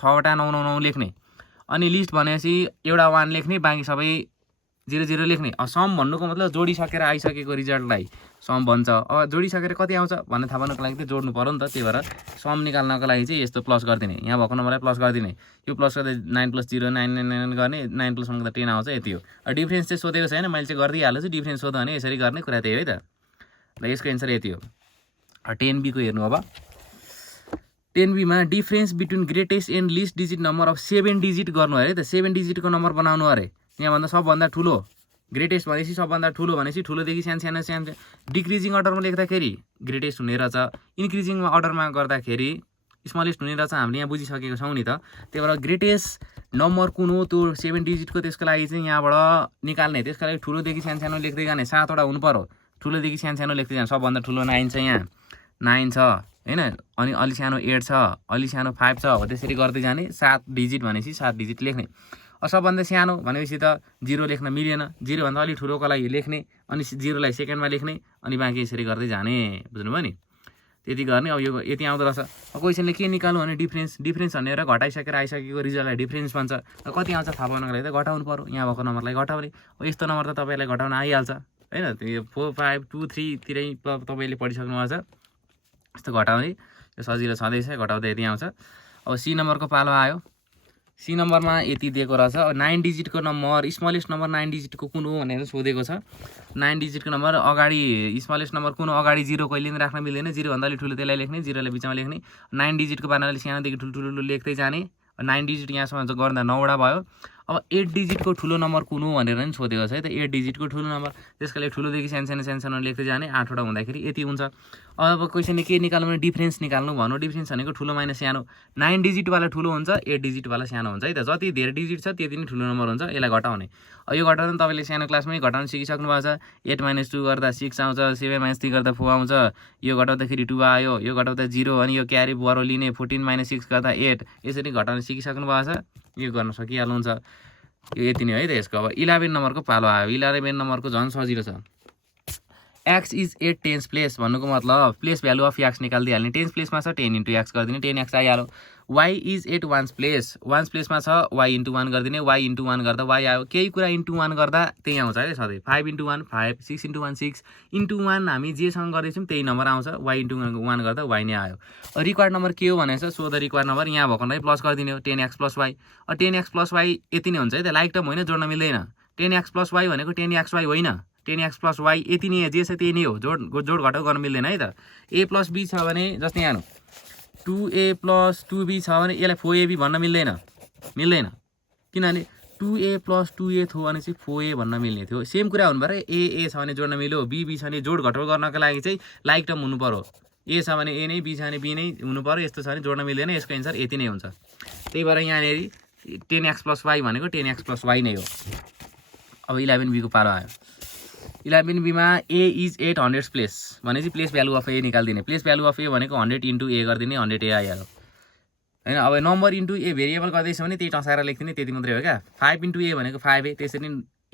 6वटा 9 9 9 लेख्ने, अनि लिस्ट भनेपछि एउटा 1 लेख्ने, बाँकी सबै 0 0 लेख्ने। अब सम भन्नुको मतलब जोडिसकेर आइसकेको रिजल्टलाई सम भन्छ। अब जोडिसकेर कति आउँछ भन्ने थाहा पाउनको लागि त जोड्नु पर्यो नि त, त्यही भएर सम निकाल्नको लागि चाहिँ यस्तो प्लस गरिदिने, यहाँ भएको नम्बरलाई प्लस गरिदिने, यो प्लस गर्दा 9 + 0 9 9 9 गर्ने, 9 + 1 त 10 आउँछ, यति हो। डिफ्रेन्स चाहिँ सोधेको छैन, मैले चाहिँ गरिदिइहाल्छु। डिफ्रेन्स सोध्यो भने यसरी गर्ने कुरा त्यही है त, ल यसको एन्सर यति हो। 10B को हेर्नु। अब 10B मा difference between greatest and list digit number of 7 digit गर्नु अरे त, 7 डिजिटको नम्बर बनाउनु अरे। यहाँभन्दा सबभन्दा ठुलो ग्रेटेस्ट भनेपछि सबभन्दा ठुलो भनेपछि ठुलोदेखि सानो सानो डिक्रिजिङ अर्डरमा लेख्दाखेरि ग्रेटेस्ट हुने रहेछ, इन्क्रिजिङ अर्डरमा गर्दाखेरि स्मलेस्ट हुने रहेछ। हामीले यहाँ बुझिसकेको छौँ नि त, त्यही भएर ग्रेटेस्ट नम्बर कुन हो त्यो 7 डिजिटको, त्यसको लागि चाहिँ यहाँबाट निकाल्ने, त्यसको लागि ठुलोदेखि सानो लेख्दै जाने, 7वटा हुनु पर्यो, ठुलोदेखि सानो लेख्दै जाने। सबभन्दा ठुलो 9 छ, यहाँ 9 छ हैन, अनि अलि सानो 8 छ, अलि सानो 5 छ, हो त्यसरी गर्दै जाने। 7 डिजिट भनेपछि 7 डिजिट लेख्ने। सबभन्दा सानो भनेपछि त 0 लेख्न मिलेन, 0 भन्दा अलिक ठुलोको लागि लेख्ने, अनि 0लाई सेकेन्डमा लेख्ने, अनि बाँकी यसरी गर्दै जाने, बुझ्नुभयो नि, त्यति गर्ने। अब यो यति आउँदो रहेछ। अब क्वेसनले के निकाल्नु भने डिफ्रेन्स भनेर घटाइसकेर आइसकेको रिजल्टलाई डिफ्रेन्स भन्छ। कति आउँछ थाहा पाउनको लागि त घटाउनु पर्यो, यहाँ भएको नम्बरलाई घटाउने। अब यस्तो नम्बर त तपाईँलाई घटाउन आइहाल्छ हैन, त्यो 4 5 2 3 तिरै तपाईँले पढिसक्नु भएको छ, यस्तो घटाउने यो सजिलो छँदैछ, घटाउँदा यति आउँछ। अब सी नम्बरको पालो आयो। सी नम्बरमा यति दिएको रहेछ। 9 डिजिटको नम्बर, स्मलेस्ट नम्बर 9 डिजिटको कुन हो भनेर सोधेको छ। 9 डिजिटको नम्बर अगाडि स्मलेस्ट नम्बर कुन हो, अगाडि 0 कहिले पनि राख्न मिल्दैन, 0 भन्दा अलिक ठुलो त्यसलाई लेख्ने, 0लाई बिचमा लेख्ने। 9 डिजिटको पाराले सानोदेखि ठुलो लेख्दै जाने। 9 डिजिट यहाँसम्म गर्दा 9वटा भयो। अब 8 डिजिटको ठुलो नम्बर कुन हो भनेर पनि सोधेको छ है त, 8 डिजिटको ठुलो नम्बर, त्यसको लागि ठुलोदेखि सानो लेख्दै जाने, 8वटा हुँदाखेरि यति हुन्छ। अब क्वेसनले के निकाल्नु भने डिफ्रेन्स निकाल्नु भन्नु। डिफ्रेन्स भनेको ठुलो माइनस सानो, 9 डिजिटवाला ठुलो हुन्छ, 8 डिजिटवाला सानो हुन्छ है त। जति धेरै डिजिट छ त्यति नै ठुलो नम्बर हुन्छ, यसलाई घटाउने। यो घटाउन तपाईँले सानो क्लासमै घटाउन सिकिसक्नु भएको छ। 8 - 2 गर्दा 6 आउँछ, 7 - 3 गर्दा 4 आउँछ, यो घटाउँदाखेरि 2 आयो, यो घटाउँदा 0, अनि यो क्यारी बरो लिने, 14 - 6 गर्दा 8, यसरी घटाउन सिकिसक्नु भएको छ, यो गर्न सकिहाल्नुहुन्छ। यो यति नै है त यसको। अब 11 नम्बरको पालो आयो। 11 नम्बरको झन् सजिलो छ। x इज 8 टेन्स प्लेस भन्नुको मतलब प्लेस भ्यालु अफ x निकालिदिइहाल्ने। टेन्स प्लेसमा छ 10 × x गरिदिने, 10x आइहाल्यो। y इज एट वान्स प्लेसमा छ y इन्टु 1 गरिदिने y इन्टु 1 गर्दा y आयो केही कुरा इन्टु 1 गर्दा त्यही आउँछ है सधैँ 5 इन्टु 1 5 6 इन्टु 1 6 इन्टु 1 हामी जेसँग गर्दैछौँ त्यही नम्बर आउँछ y इन्टु 1 गर्दा y नै आयो रिक्वायर्ड नम्बर के हो भनेको छ सो द रिक्वायर्ड नम्बर यहाँ भर्खरै प्लस गरिदिने हो 10x + y 10x + y यति नै हुन्छ है त लाइक टर्म होइन जोड्न मिल्दैन 10x + y भनेको 10xy होइन 10x + y यति नै जे छ त्यही नै हो जोड घटाउ गर्न मिल्दैन है त a + b छ भने जस्तै यहाँ 2a + 2b छ भने यसलाई 4ab भन्न मिल्दैन किनभने 2a + 2a थियो भने चाहिँ 4a भन्न मिल्ने थियो सेम कुरा हुनु पर्यो a छ भने जोड्न मिल्यो b छ भने जोड घटाउ गर्नको लागि चाहिँ लाइक टर्म हुनु पर्यो a छ भने a नै b छ भने b नै हुनु पर्यो यस्तो छ भने जोड्न मिल्दैन यसको एन्सर यति नै हुन्छ त्यही भएर यहाँनेरि 10x + y भनेको 10x + y नै हो अब 11b को पालो आयो 11b मा a इज 800 प्लेस भनेपछि प्लेस भ्यालु अफ a निकाल्दिने प्लेस भ्यालु अफ a भनेको 100 इन्टु a गरिदिने 100 a आइहाल्यो हैन अब नम्बर इन्टु a भेरिएबल गर्दैछ भने त्यही टसाएर लेख्दिने त्यति मात्रै हो क्या 5 इन्टु a भनेको 5a त्यसरी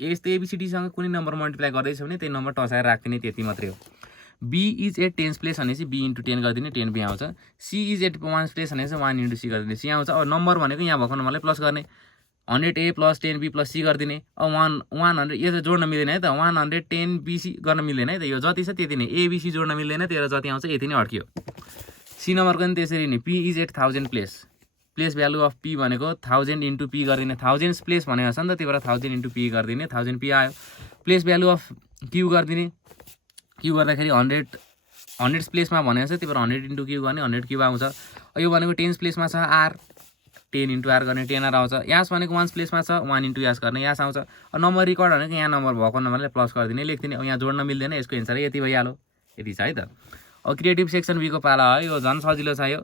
यस्तै abcd सँग कुनै नम्बर मल्टिप्लाई गर्दैछ भने त्यही नम्बर टसाएर राख्दिने त्यति मात्रै हो b इज 8 टेन्स प्लेस भनेपछि b इन्टु 10 गरिदिने 10b आउँछ c इज 8 वान्स प्लेस भनेपछि 1 इन्टु c गरिदिने c आउँछ अब नम्बर भनेको यहाँ भएको नम्बरलाई प्लस गर्ने 100a + 10b + c गरिदिने अब 100 यो त जोड्न मिल्दैन है त 110bc गर्न मिल्दैन है त यो जति छ त्यति नै abc जोड्न मिल्दैन तेरो जति आउँछ यति नै अड्कियो c नम्बरको पनि त्यसरी नै p is 8000 place value of p भनेको 1000 इन्टु p गरिदिने 1000 प्लेस भनेको छ नि त त्यही भएर 1000 इन्टु p गरिदिने 1000p आयो प्लेस भ्यालु अफ q गरिदिने q गर्दाखेरि 100 प्लेसमा भनेको छ त्यही भएर 100 इन्टु q गर्ने 100 क्युब आउँछ यो भनेको 10 प्लेसमा छ r 10 इन्टु r गर्ने 10r आउँछ यास भनेको 1 प्लेसमा छ 1 इन्टु यास गर्ने यास आउँछ नम्बर रिकर्ड भनेको यहाँ नम्बर भएको नम्बरलाई प्लस गरिदिने लेख्दिने अब यहाँ जोड्न मिल्दैन यसको एन्सर यति भइहाल्यो यति छ है त अब क्रिएटिभ सेक्सन बी को पाला है यो झन् सजिलो छ यो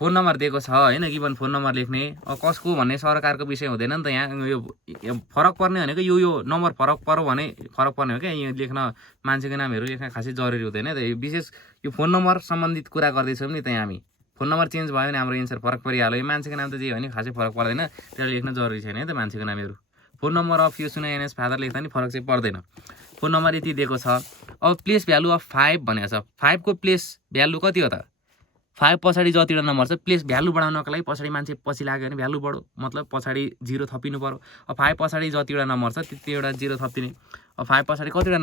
फोन नम्बर दिएको छ हैन गिभन फोन नम्बर लेख्ने अब कसको भन्ने सरकारको विषय हुँदैन नि त यहाँ यो फरक पर्ने भनेको यो नम्बर फरक पर्यो भने फरक पर्ने हो क्या यहाँ लेख्न मान्छेको नामहरू लेख्न खासै जरुरी हुँदैन त विशेष यो फोन नम्बर सम्बन्धित कुरा गर्दैछौँ नि त हामी फोन नम्बर चेन्ज भयो भने हाम्रो एन्सर फरक परिहाल्यो यो मान्छेको नाम त जे हो नि खासै फरक पर्दैन त्यसले लेख्न जरुरी छैन है त मान्छेको नामहरू फोन नम्बर अफ यो सुना एनएस फादर लेख्दा नि फरक चाहिँ पर्दैन फोन नम्बर यति दिएको छ अब प्लेस भ्यालु अफ 5 भनेको छ 5 को प्लेस भ्यालु कति हो त 5 पछाडि जतिवटा नम्बर छ प्लेस भ्यालु बढाउनको लागि पछाडि मान्छे पछि लाग्यो भने भ्यालु बढो मतलब पछाडि 0 थपिनु पर्यो अब 5 पछाडि जतिवटा नम्बर छ त्यतिवटा 0 थपिदिने अब 5 पछाडि कतिवटा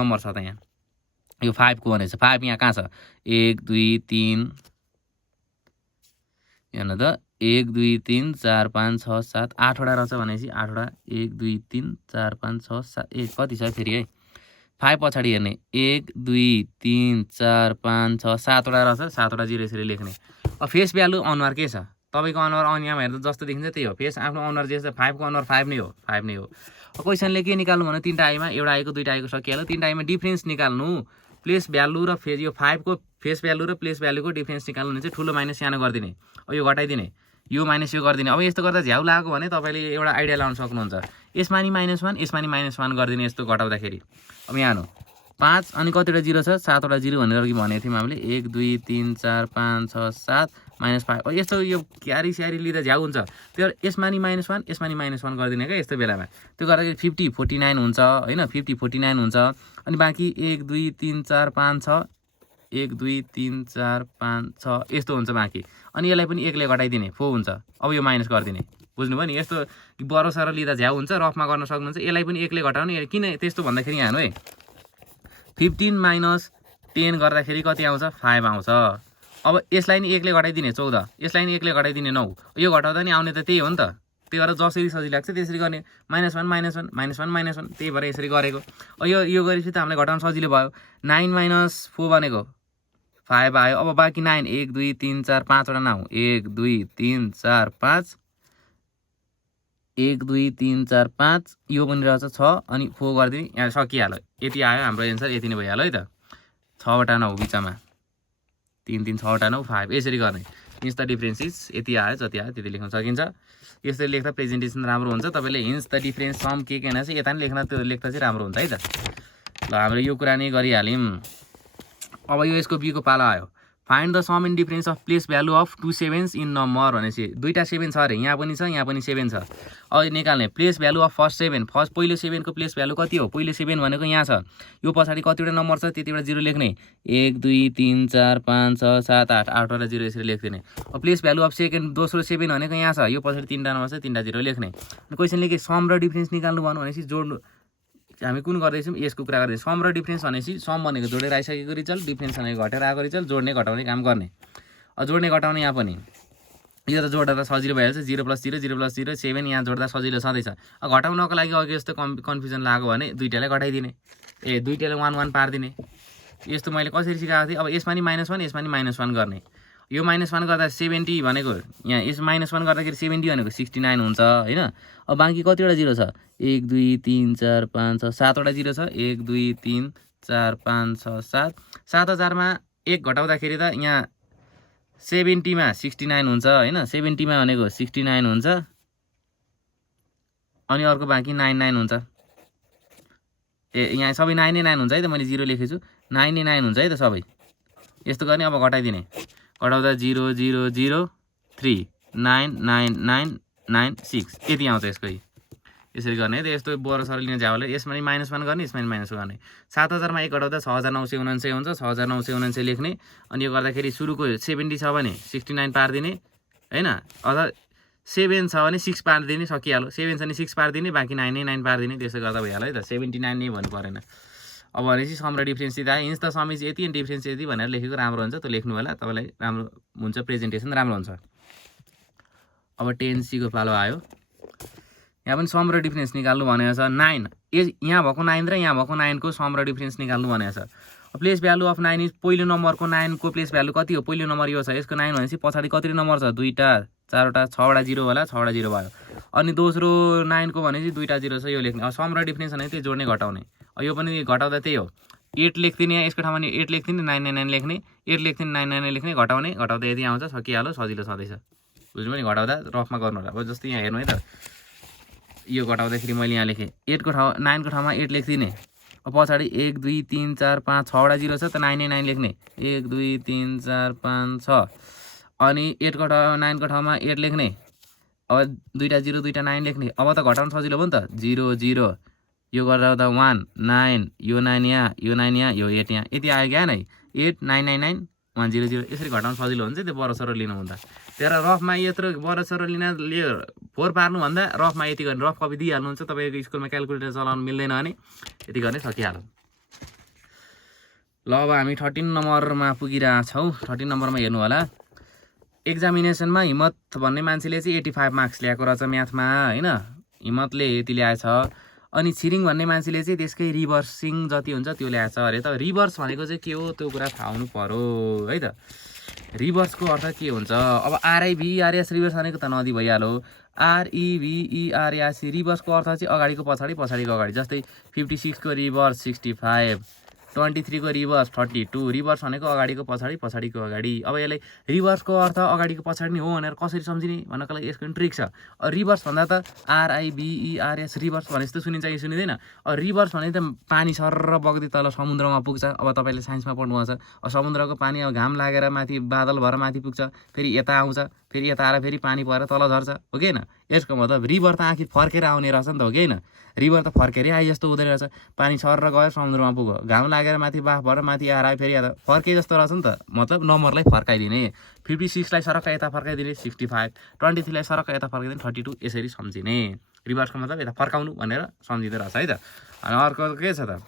नम्बर छ त यहाँ यो 5 को भनेछ 5 यहाँ कहाँ छ 1 2 3 यहाँ त 1 2 3 4 5 6 7 8 वटा रहेछ भनेपछि 8 वटा 1 2 3 4 5 6 7 ए कति छ फेरि है 5 पछाडि हेर्ने 1 2 3 4 5 6 7 वटा रहेछ 7 वटा 0 यसरी लेख्ने अब फेस भ्यालु अनुहार के छ तपाईको अनुहार यहाँ हेर्दा जस्तो देखिन्छ त्यही हो फेस आफ्नो अनुहार जे छ 5 को अनुहार 5 नै हो अब क्वेशनले के निकाल्नु भने तीनटा आइमा एउटा आएको दुईटा आएको सकिहाल्यो तीनटा आइमा डिफरेन्स निकाल्नु प्लेस भ्यालु र फेस यो 5 को फेस भ्यालु र प्लेस भ्यालुको डिफरेन्स निकाल्नु भने चाहिँ ठुलो माइनस सानो गरिदिने अब यो घटाइदिने यो माइनस यो गरिदिने अब यस्तो गर्दा झ्याउ लागेको भने तपाईले एउटा आइडिया लाउन सक्नुहुन्छ यसमा नि -1 यसमा नि -1 गरिदिने यस्तो घटाउँदाखेरि अब यहाँ हेर्नु 5 अनि कतिवटा 0 छ 7 वटा 0 भनेर अघि भनेको थियौँ हामीले 1 2 3 4 5 6 7 -5 अब यस्तो यो क्यारी स्यारी लिँदा झ्याउ हुन्छ त्यो यसमा नि -1 यसमा नि -1 गरिदिने क्या यस्तो बेलामा त्यो गर्दाखेरि 50 49 हुन्छ हैन 50 49 हुन्छ अनि बाँकी 1 2 3 4 5 6 1 2 3 4 5 6 यस्तो हुन्छ बाँकी अनि यसलाई पनि 1 ले घटाइदिने 4 हुन्छ अब यो माइनस गरिदिने बुझ्नुभयो नि यस्तो बरोसर लिँदा झ्याउ हुन्छ रफमा गर्न सक्नुहुन्छ यसलाई पनि 1 ले घटाउने किन त्यस्तो भन्दाखेरि यहाँ हेर्नु है 15 - 10 गर्दाखेरि कति आउँछ 5 आउँछ अब यसलाई नि 1 ले घटाइदिने 14 यसलाई नि 1 ले घटाइदिने 9 यो घटाउँदा नि आउने त त्यही हो नि त त्यही भएर जसरी सजिलो लाग्छ त्यसरी गर्ने -1 -1 -1 त्यही भएर यसरी गरेको यो गरेपछि त हामीलाई घटाउन सजिलो भयो 9 - 4 भनेको 5 आयो अब बाँकी 9 1 2 3 4 5 वटा 9 1 2 3 4 5 1 2 3 4 5 यो पनि रहेछ 6 अनि 4 गरिदिने यहाँ सकिहाल्यो यति आयो हाम्रो एन्सर यति नै भइहाल्यो है त 6 वटा 9 बिचमा 3 3 6 वटा 9 5 यसरी गर्ने हिन्स द डिफरेन्सेस यति आयो जति आयो त्यति लेख्न सकिन्छ यसरी लेख्दा प्रेजेन्टेसन राम्रो हुन्छ तपाईले हिन्स द डिफरेन्स सम के हैन चाहिँ यता नि लेख्न त्यो लेख्दा चाहिँ राम्रो हुन्छ है त ल हाम्रो यो कुरा नै गरिहाल्यौं अब यो यसको बी को पाला आयो find the sum in difference of place value of 2 7s in number भनेपछि दुईवटा 7 छ अरे, यहाँ पनि छ यहाँ पनि 7 छ। अब निकाल्ने place value of first 7, first पहिलो 7 को प्लेस भ्यालु कति हो, पहिलो 7 भनेको यहाँ छ, यो पछाडि कतिवटा नम्बर छ त्यतिवटा 0 लेख्ने, 1 2 3 4 5 6 7 8, 8वटा 0 यसरी लेख्दिने। अब प्लेस भ्यालु अफ सेकेन्ड दोस्रो 7 भनेको यहाँ छ, यो पछाडि 3वटा नम्बर छ 3वटा 0 लेख्ने। अनि क्वेसनले के सम र डिफरेन्स निकाल्नु भन्नु भनेपछि जोड्नु, हामी कुन गर्दैछौँ यसको कुरा गर्दैछौँ। सम र डिफरेन्स भनेपछि सम भनेको जोडेर आइसकेको रिजल्ट, डिफरेन्स भनेको घटेर आएको रिजल्ट, जोड्ने घटाउने काम गर्ने। जोड्ने घटाउने यहाँ पनि यो त जोड्दा त सजिलो भइहाल्छ, 0 + 0 0 + 0 7, यहाँ जोड्दा सजिलो छँदैछ। घटाउनको लागि अघि जस्तो कन्फ्युजन लाग्यो भने दुईटालाई घटाइदिने, दुईटालाई 1 1 पारिदिने। यस्तो मैले कसरी सिकाएको थिएँ। अब यसमा नि -1 यसमा नि -1 गर्ने, यो -1 गर्दा 70 भनेको यहाँ यस -1 गर्दाखेरि 70 भनेको 69 हुन्छ होइन। अब बाँकी कतिवटा 0 छ, 1 2 3 4 5 6 7वटा 0 छ, 1 2 3 4 5 6 7, 7000 मा 1 घटाउँदाखेरि त यहाँ 70 मा 69 हुन्छ होइन, 70 मा भनेको 69 हुन्छ, अनि अर्को बाँकी 99 हुन्छ। यहाँ सबै 99 हुन्छ है त, मैले 0 लेखेछु, 99 हुन्छ है त सबै। यस्तो गर्ने, अब घटाइदिने, घटाउँदा 0 0 0 3 9 9 9 9 6 यति आउँछ यसको। यसरी गर्ने है त, यस्तो बरो सरल लिन जाओले यसमा नि -1 गर्ने, यसमा नि -1 गर्ने। 7000 मा 1 घटाउँदा 6999 हुन्छ, 6999 लेख्ने। अनि यो गर्दाखेरि सुरुको 70 छ भने 69 पारिदिने होइन, अथवा 7 छ भने 6 पारिदिने, सकिहाल्यो। 7 छ भने 6 पारिदिने, बाँकी 9 पारिदिने, त्यसो गर्दा भइहाल्यो है त। 79 नै भन्नु परेन। अब भनेपछि सम र डिफरेन्स दिँदा हिन्स त सम इज यति डिफरेन्स यति भनेर लेखेको राम्रो हुन्छ, त्यो लेख्नु होला, तपाईँलाई राम्रो हुन्छ, प्रेजेन्टेसन राम्रो हुन्छ। अब 10C को पालो आयो। यहाँ पनि सम र डिफरेन्स निकाल्नु भनेको छ। 9 यहाँ भएको 9 र यहाँ भएको 9 को सम र डिफरेन्स निकाल्नु भनेको छ। प्लेस भ्यालु अफ 9 इज पहिलो नम्बरको 9 को प्लेस भ्यालु कति हो, पहिलो नम्बर यो छ, यसको 9 भनेपछि पछाडि कति नम्बर छ, 2टा 4वटा 6वटा 0 होला, 6वटा 0 भयो। अनि दोस्रो 9 को भनेपछि 2टा 0 छ, यो लेख्ने। अब सम र डिफरेन्स भने त्यो जोड्ने घटाउने। यो पनि घटाउँदा त्यही हो, 8 लेख्दिने, यसको ठाउँमा 8 लेख्दिने, 9 लेख्ने, 8 लेख्दिने 9 लेख्ने, घटाउने घटाउँदा यति आउँछ, सकिहाल्यो, सजिलो छँदैछ। बुझ्नु पनि, घटाउँदा रफमा गर्नु होला। अब जस्तै यहाँ हेर्नु है त, यो घटाउँदाखेरि मैले यहाँ लेखेँ 8 को ठाउँ 9 को ठाउँमा 8 लेख्दिने। अब पछाडि 1 2 3 4 5 6वटा 0 छ त 9 लेख्ने, 1 2 3 4 5 6, अनि 8 को ठाउँ 9 को ठाउँमा 8 लेख्ने। अब 2टा 0 2टा 9 लेख्ने। अब त घटाउन सजिलो भयो नि त, 0 0 यो गर्दा 1 9, यो 9 यहाँ, यो 9 यहाँ, यो 8 यहाँ, यति आयो क्या नै, 8 9 9 9 1 0 0। यसरी घटाउन सजिलो हुन्छ त्यो बरो सरल लिनु हुँदा। तर रफमा यत्रो बरो सरल लिन 4 पार्नुभन्दा रफमा यति गर्ने, रफ कपी दिइहाल्नुहुन्छ, तपाईँको स्कुलमा क्यालकुलेटर चलाउनु मिल्दैन भने यति गर्ने, सकिहाल्यो। ल अब हामी 13 नम्बरमा पुगिरहेको छौँ। 13 नम्बरमा हेर्नु होला। एक्जामिनेसनमा हिम्मत भन्ने मान्छेले चाहिँ 85 मार्क्स ल्याएको रहेछ म्याथमा होइन, हिम्मतले यति ल्याएछ। अनि छिरिङ भन्ने मान्छेले चाहिँ त्यसकै रिभर्सिङ जति हुन्छ त्यो ल्याएछ अरे। त रिभर्स भनेको चाहिँ के हो त्यो कुरा थाहा हुनु पर्यो है त। रिभर्सको अर्थ के हुन्छ, अब RIVERS रिभर्स भनेको त नदी भइहाल्यो, REVERS रिभर्सको अर्थ चाहिँ अगाडिको पछाडि, पछाडिको अगाडि। जस्तै 56 को रिभर्स 65, 23 को रिभर्स 32, रिभर्स भनेको अगाडिको पछाडि, पछाडिको अगाडि। अब यसलाई रिभर्सको अर्थ अगाडिको पछाडि नै हो भनेर कसरी सम्झिने भन्नको लागि यसको ट्रिक छ। रिभर्स भन्दा त RIVERS रिभर्स भने जस्तो सुनिन्छ कि सुनिँदैन। रिभर्स भने त पानी सरर बग्दै तल समुद्रमा पुग्छ। अब तपाईँले साइन्समा पढ्नुभएको छ, समुद्रको पानी अब घाम लागेर माथि बादल भएर माथि पुग्छ, फेरि यता आउँछ, फेरि यता आएर फेरि पानी परेर तल झर्छ, हो कि होइन। यसको मतलब रिभर त आखिर फर्केर आउने रहेछ नि त, हो कि होइन। रिभर त फर्केरै आए जस्तो हुँदैन रहेछ, पानी सरर गयो समुद्रमा पुग्यो, घाम लागेर माथि बाफ भएर माथि आएर आयो, फेरि यता फर्के जस्तो रहेछ नि त। मतलब नम्बरलाई फर्काइदिने, 56 लाई सरक्क यता फर्काइदिने 65, 23 लाई सरक्क यता फर्काइदिने 32, यसरी सम्झिने। रिभर्सको मतलब यता फर्काउनु भनेर सम्झिँदो रहेछ है त। अनि अर्को के छ त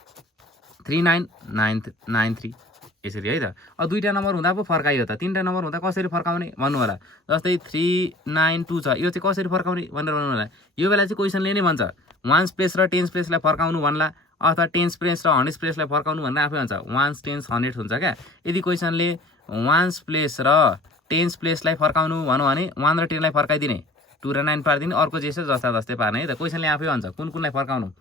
3993 यसरी है त। अब 2टा नम्बर हुँदा पो फर्काइयो त, 3टा नम्बर हुँदा कसरी फर्काउने भन्नु होला। जस्तै 392 छ, यो चाहिँ कसरी फर्काउने भनेर भन्नु होला। यो बेला चाहिँ क्वेसनले नै भन्छ वान्स प्लेस र टेन्स प्लेसलाई फर्काउनु भन्ला, अथवा टेन्स प्लेस र हन्ड्रेड प्लेसलाई फर्काउनु भनेर आफै भन्छ, वान्स टेन्स 100 हुन्छ क्या। यदि क्वेसनले वान्स प्लेस र टेन्स प्लेसलाई फर्काउनु भन्यो भने 1 र 10 लाई फर्काइदिने, 2 र 9 पारिदिने, अर्को जे छ जस्ता जस्तै पार्ने है त। क्वेसनले आफै भन्छ कुन कुनलाई फर्काउनु।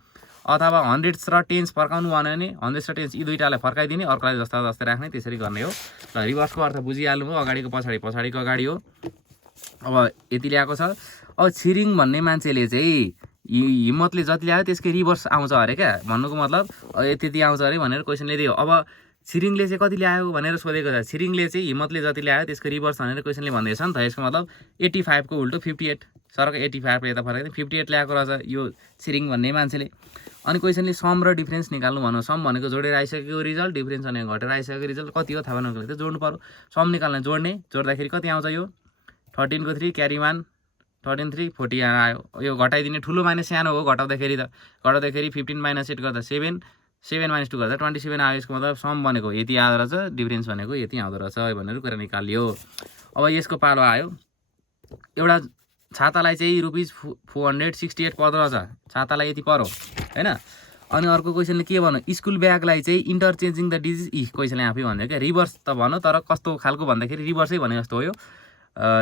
अथवा 100 र टेन्स फर्काउनु भन्यो भने 100 र टेन्स यी दुईटालाई फर्काइदिने, अर्कोलाई जस्ता जस्तै राख्ने, त्यसरी गर्ने हो। र रिभर्सको अर्थ बुझिहाल्नु भयो, अगाडिको पछाडि, पछाडिको अगाडि हो। अब यति ल्याएको छ। अब छिरिङ भन्ने मान्छेले चाहिँ हिम्मतले जति ल्यायो त्यसकै रिभर्स आउँछ अरे क्या, भन्नुको मतलब यति आउँछ अरे भनेर क्वेसनले दियो। अब छिरिङले चाहिँ कति ल्यायो भनेर सोधेको छ। छिरिङले चाहिँ हिम्मतले जति ल्यायो त्यसको रिभर्स भनेर क्वेसनले भन्दैछ नि त। यसको मतलब 85 को उल्टो 58, सरको 85 यता फरक 58 ल्याएको रहेछ यो छिरिङ भन्ने मान्छेले। अनि क्वेसनले सम र डिफरेन्स निकाल्नु भन्नु। सम भनेको जोडेर आइसकेको रिजल्ट, डिफरेन्स भनेको घटेर आइसकेको रिजल्ट कति हो थाहा पाउनको लागि त जोड्नु पर्यो। सम निकाल्न जोड्ने, जोड्दाखेरि कति आउँछ यो 13 को 3 क्यारी 1 13 3 40 आयो। यो घटाइदिने ठुलो माइनस सानो हो घटाउँदाखेरि त। घटाउँदाखेरि 15 माइनस 8 गर्दा 7 7 माइनस 2 गर्दा 27 आयो। यसको मतलब सम भनेको यति आउँदो रहेछ, डिफरेन्स भनेको यति आउँदो रहेछ भनेर कुरा निकालियो। अब यसको पालो आयो। एउटा छातालाई चाहिँ रुपिज 468 पर्दो रहेछ। छातालाई यति पर्यो हैन। अनि अर्को क्वेसनले के भन्नु, स्कुल ब्यागलाई चाहिँ इन्टरचेन्जिङ द डिजिज क्वेसनले आफै भन्यो क्या। रिभर्स त भन्नु तर कस्तो खालको भन्दाखेरि रिभर्सै भने जस्तो हो यो।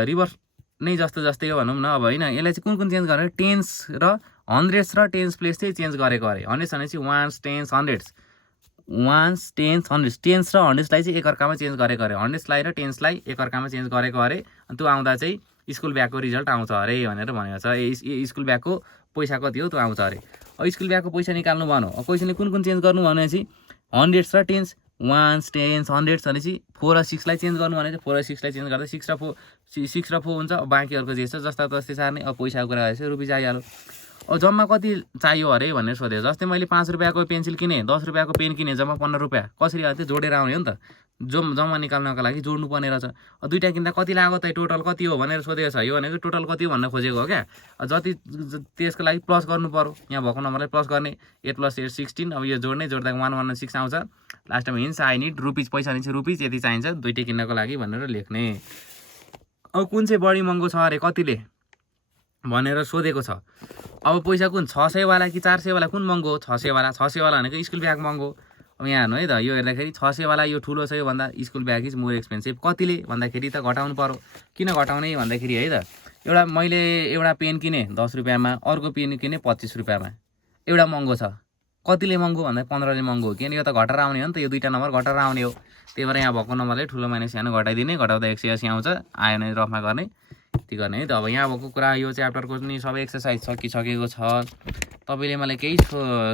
रिभर्स नै जस्तै हो भनौँ न। अब होइन यसलाई चाहिँ कुन चेन्ज गरेर टेन्स र हन्ड्रेड्स र टेन्स प्लेस चाहिँ चेन्ज गरेको अरे। हन्ड्रेड्स भनेपछि ones tens hundreds, ones tens hundreds, tens र हन्ड्रेड्सलाई चाहिँ एकअर्कामा चेन्ज गरेको अरे। हन्ड्रेड्सलाई र टेन्सलाई एकअर्कामा चेन्ज गरेको अरे। अनि त्यो आउँदा चाहिँ स्कुल ब्यागको रिजल्ट आउँछ अरे भनेर भनेको छ। स्कुल ब्यागको पैसा कति हो त्यो आउँछ अरे। अब स्कुल ब्यागको पैसा निकाल्नु भन्नु। क्वेसनले कुन चेन्ज गर्नु भनेपछि हन्ड्रेड्स र टेन्स, वान्स टेन्स हन्ड्रेड्स भनेपछि 4 र 6लाई चेन्ज गर्नु भने चाहिँ 4 र 6लाई चेन्ज गर्दा 6 र 4 हुन्छ। अब बाँकी अर्को जे छ जस्ता तस्तै सार्ने। अब पैसाको कुरा भएपछि रुपियाँ आइहाल्यो। अब जम्मा कति चाहियो अरे भनेर सोधेको। जस्तै मैले 5 रुपियाँको पेन्सिल किने, 10 रुपियाँको पेन किने, जम्मा 15 रुपियाँ। कसरी आयो त्यो जोडेर आउने हो नि त। जम्मा निकाल्नको लागि जोड्नु पर्ने रहेछ। दुईवटा किन्दा कति लाग्यो त, टोटल कति हो भनेर सोधेको छ। यो भनेको टोटल कति हो भन्न खोजेको हो क्या। जति त्यसको लागि प्लस गर्नु पर्यो। यहाँ भएको नम्बरलाई प्लस गर्ने। 8 + 8 16। अब यो जोड्ने, जोड्दा 116 आउँछ। लास्टमा हिन्स आई निड रुपिज, पैसा निन्छ रुपिज यति चाहिन्छ दुईटै किन्नको लागि भनेर लेख्ने। अब कुन चाहिँ बढी महँगो छ अरे कतिले भनेर सोधेको छ। अब पैसा कुन 600 वाला कि 400 वाला कुन महँगो हो? 600 वाला। 600 वाला भनेको स्कुल ब्याग महँगो। अब यहाँ हेर्नु है त, यो हेर्दाखेरि 600 वाला यो ठुलो छ, यो भन्दा school bag is more expensive. कतिले भन्दाखेरि त घटाउनु पर्यो। किन घटाउने भन्दाखेरि है त, मैले एउटा पेन किने 10 रुपियाँमा, अर्को पेन किने 25 रुपियाँमा। एउटा महँगो छ। कतिले महँगो भन्दा 15ले महँगो हो। किन यो त घटेर आउने हो नि त, यो दुईवटा नम्बर घटेर आउने हो। त्यही भएर यहाँ भएको नम्बरले ठुलो माइनस सानो घटाइदिने, घटाउँदा 180 आउँछ। आयो भने रफमा गर्ने, यति गर्ने है त। अब यहाँ भएको कुरा यो च्याप्टरको नि सबै एक्सर्साइज सकिसकेको छ। तपाईँले मलाई केही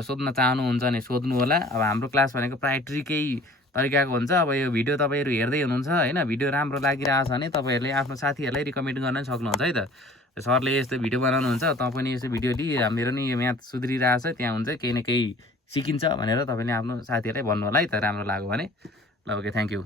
सोध्न चाहनुहुन्छ भने सोध्नु होला। अब हाम्रो क्लास भनेको प्रायः ट्रिकै तरिकाको हुन्छ। अब यो भिडियो तपाईँहरू हेर्दै हुनुहुन्छ होइन, भिडियो राम्रो लागिरहेछ भने तपाईँहरूले आफ्नो साथीहरूलाई रिकमेन्ड गर्न सक्नुहुन्छ है त। सरले यस्तो भिडियो बनाउनुहुन्छ, तपाईँ पनि यस्तो भिडियो मेरो नि म्याथ सुध्रिरहेछ, त्यहाँ हुन्छ केही न केही सिकिन्छ भनेर तपाईँले आफ्नो साथीहरूलाई भन्नु होला है त, राम्रो लाग्यो भने। ल ओके, थ्याङ्क यू।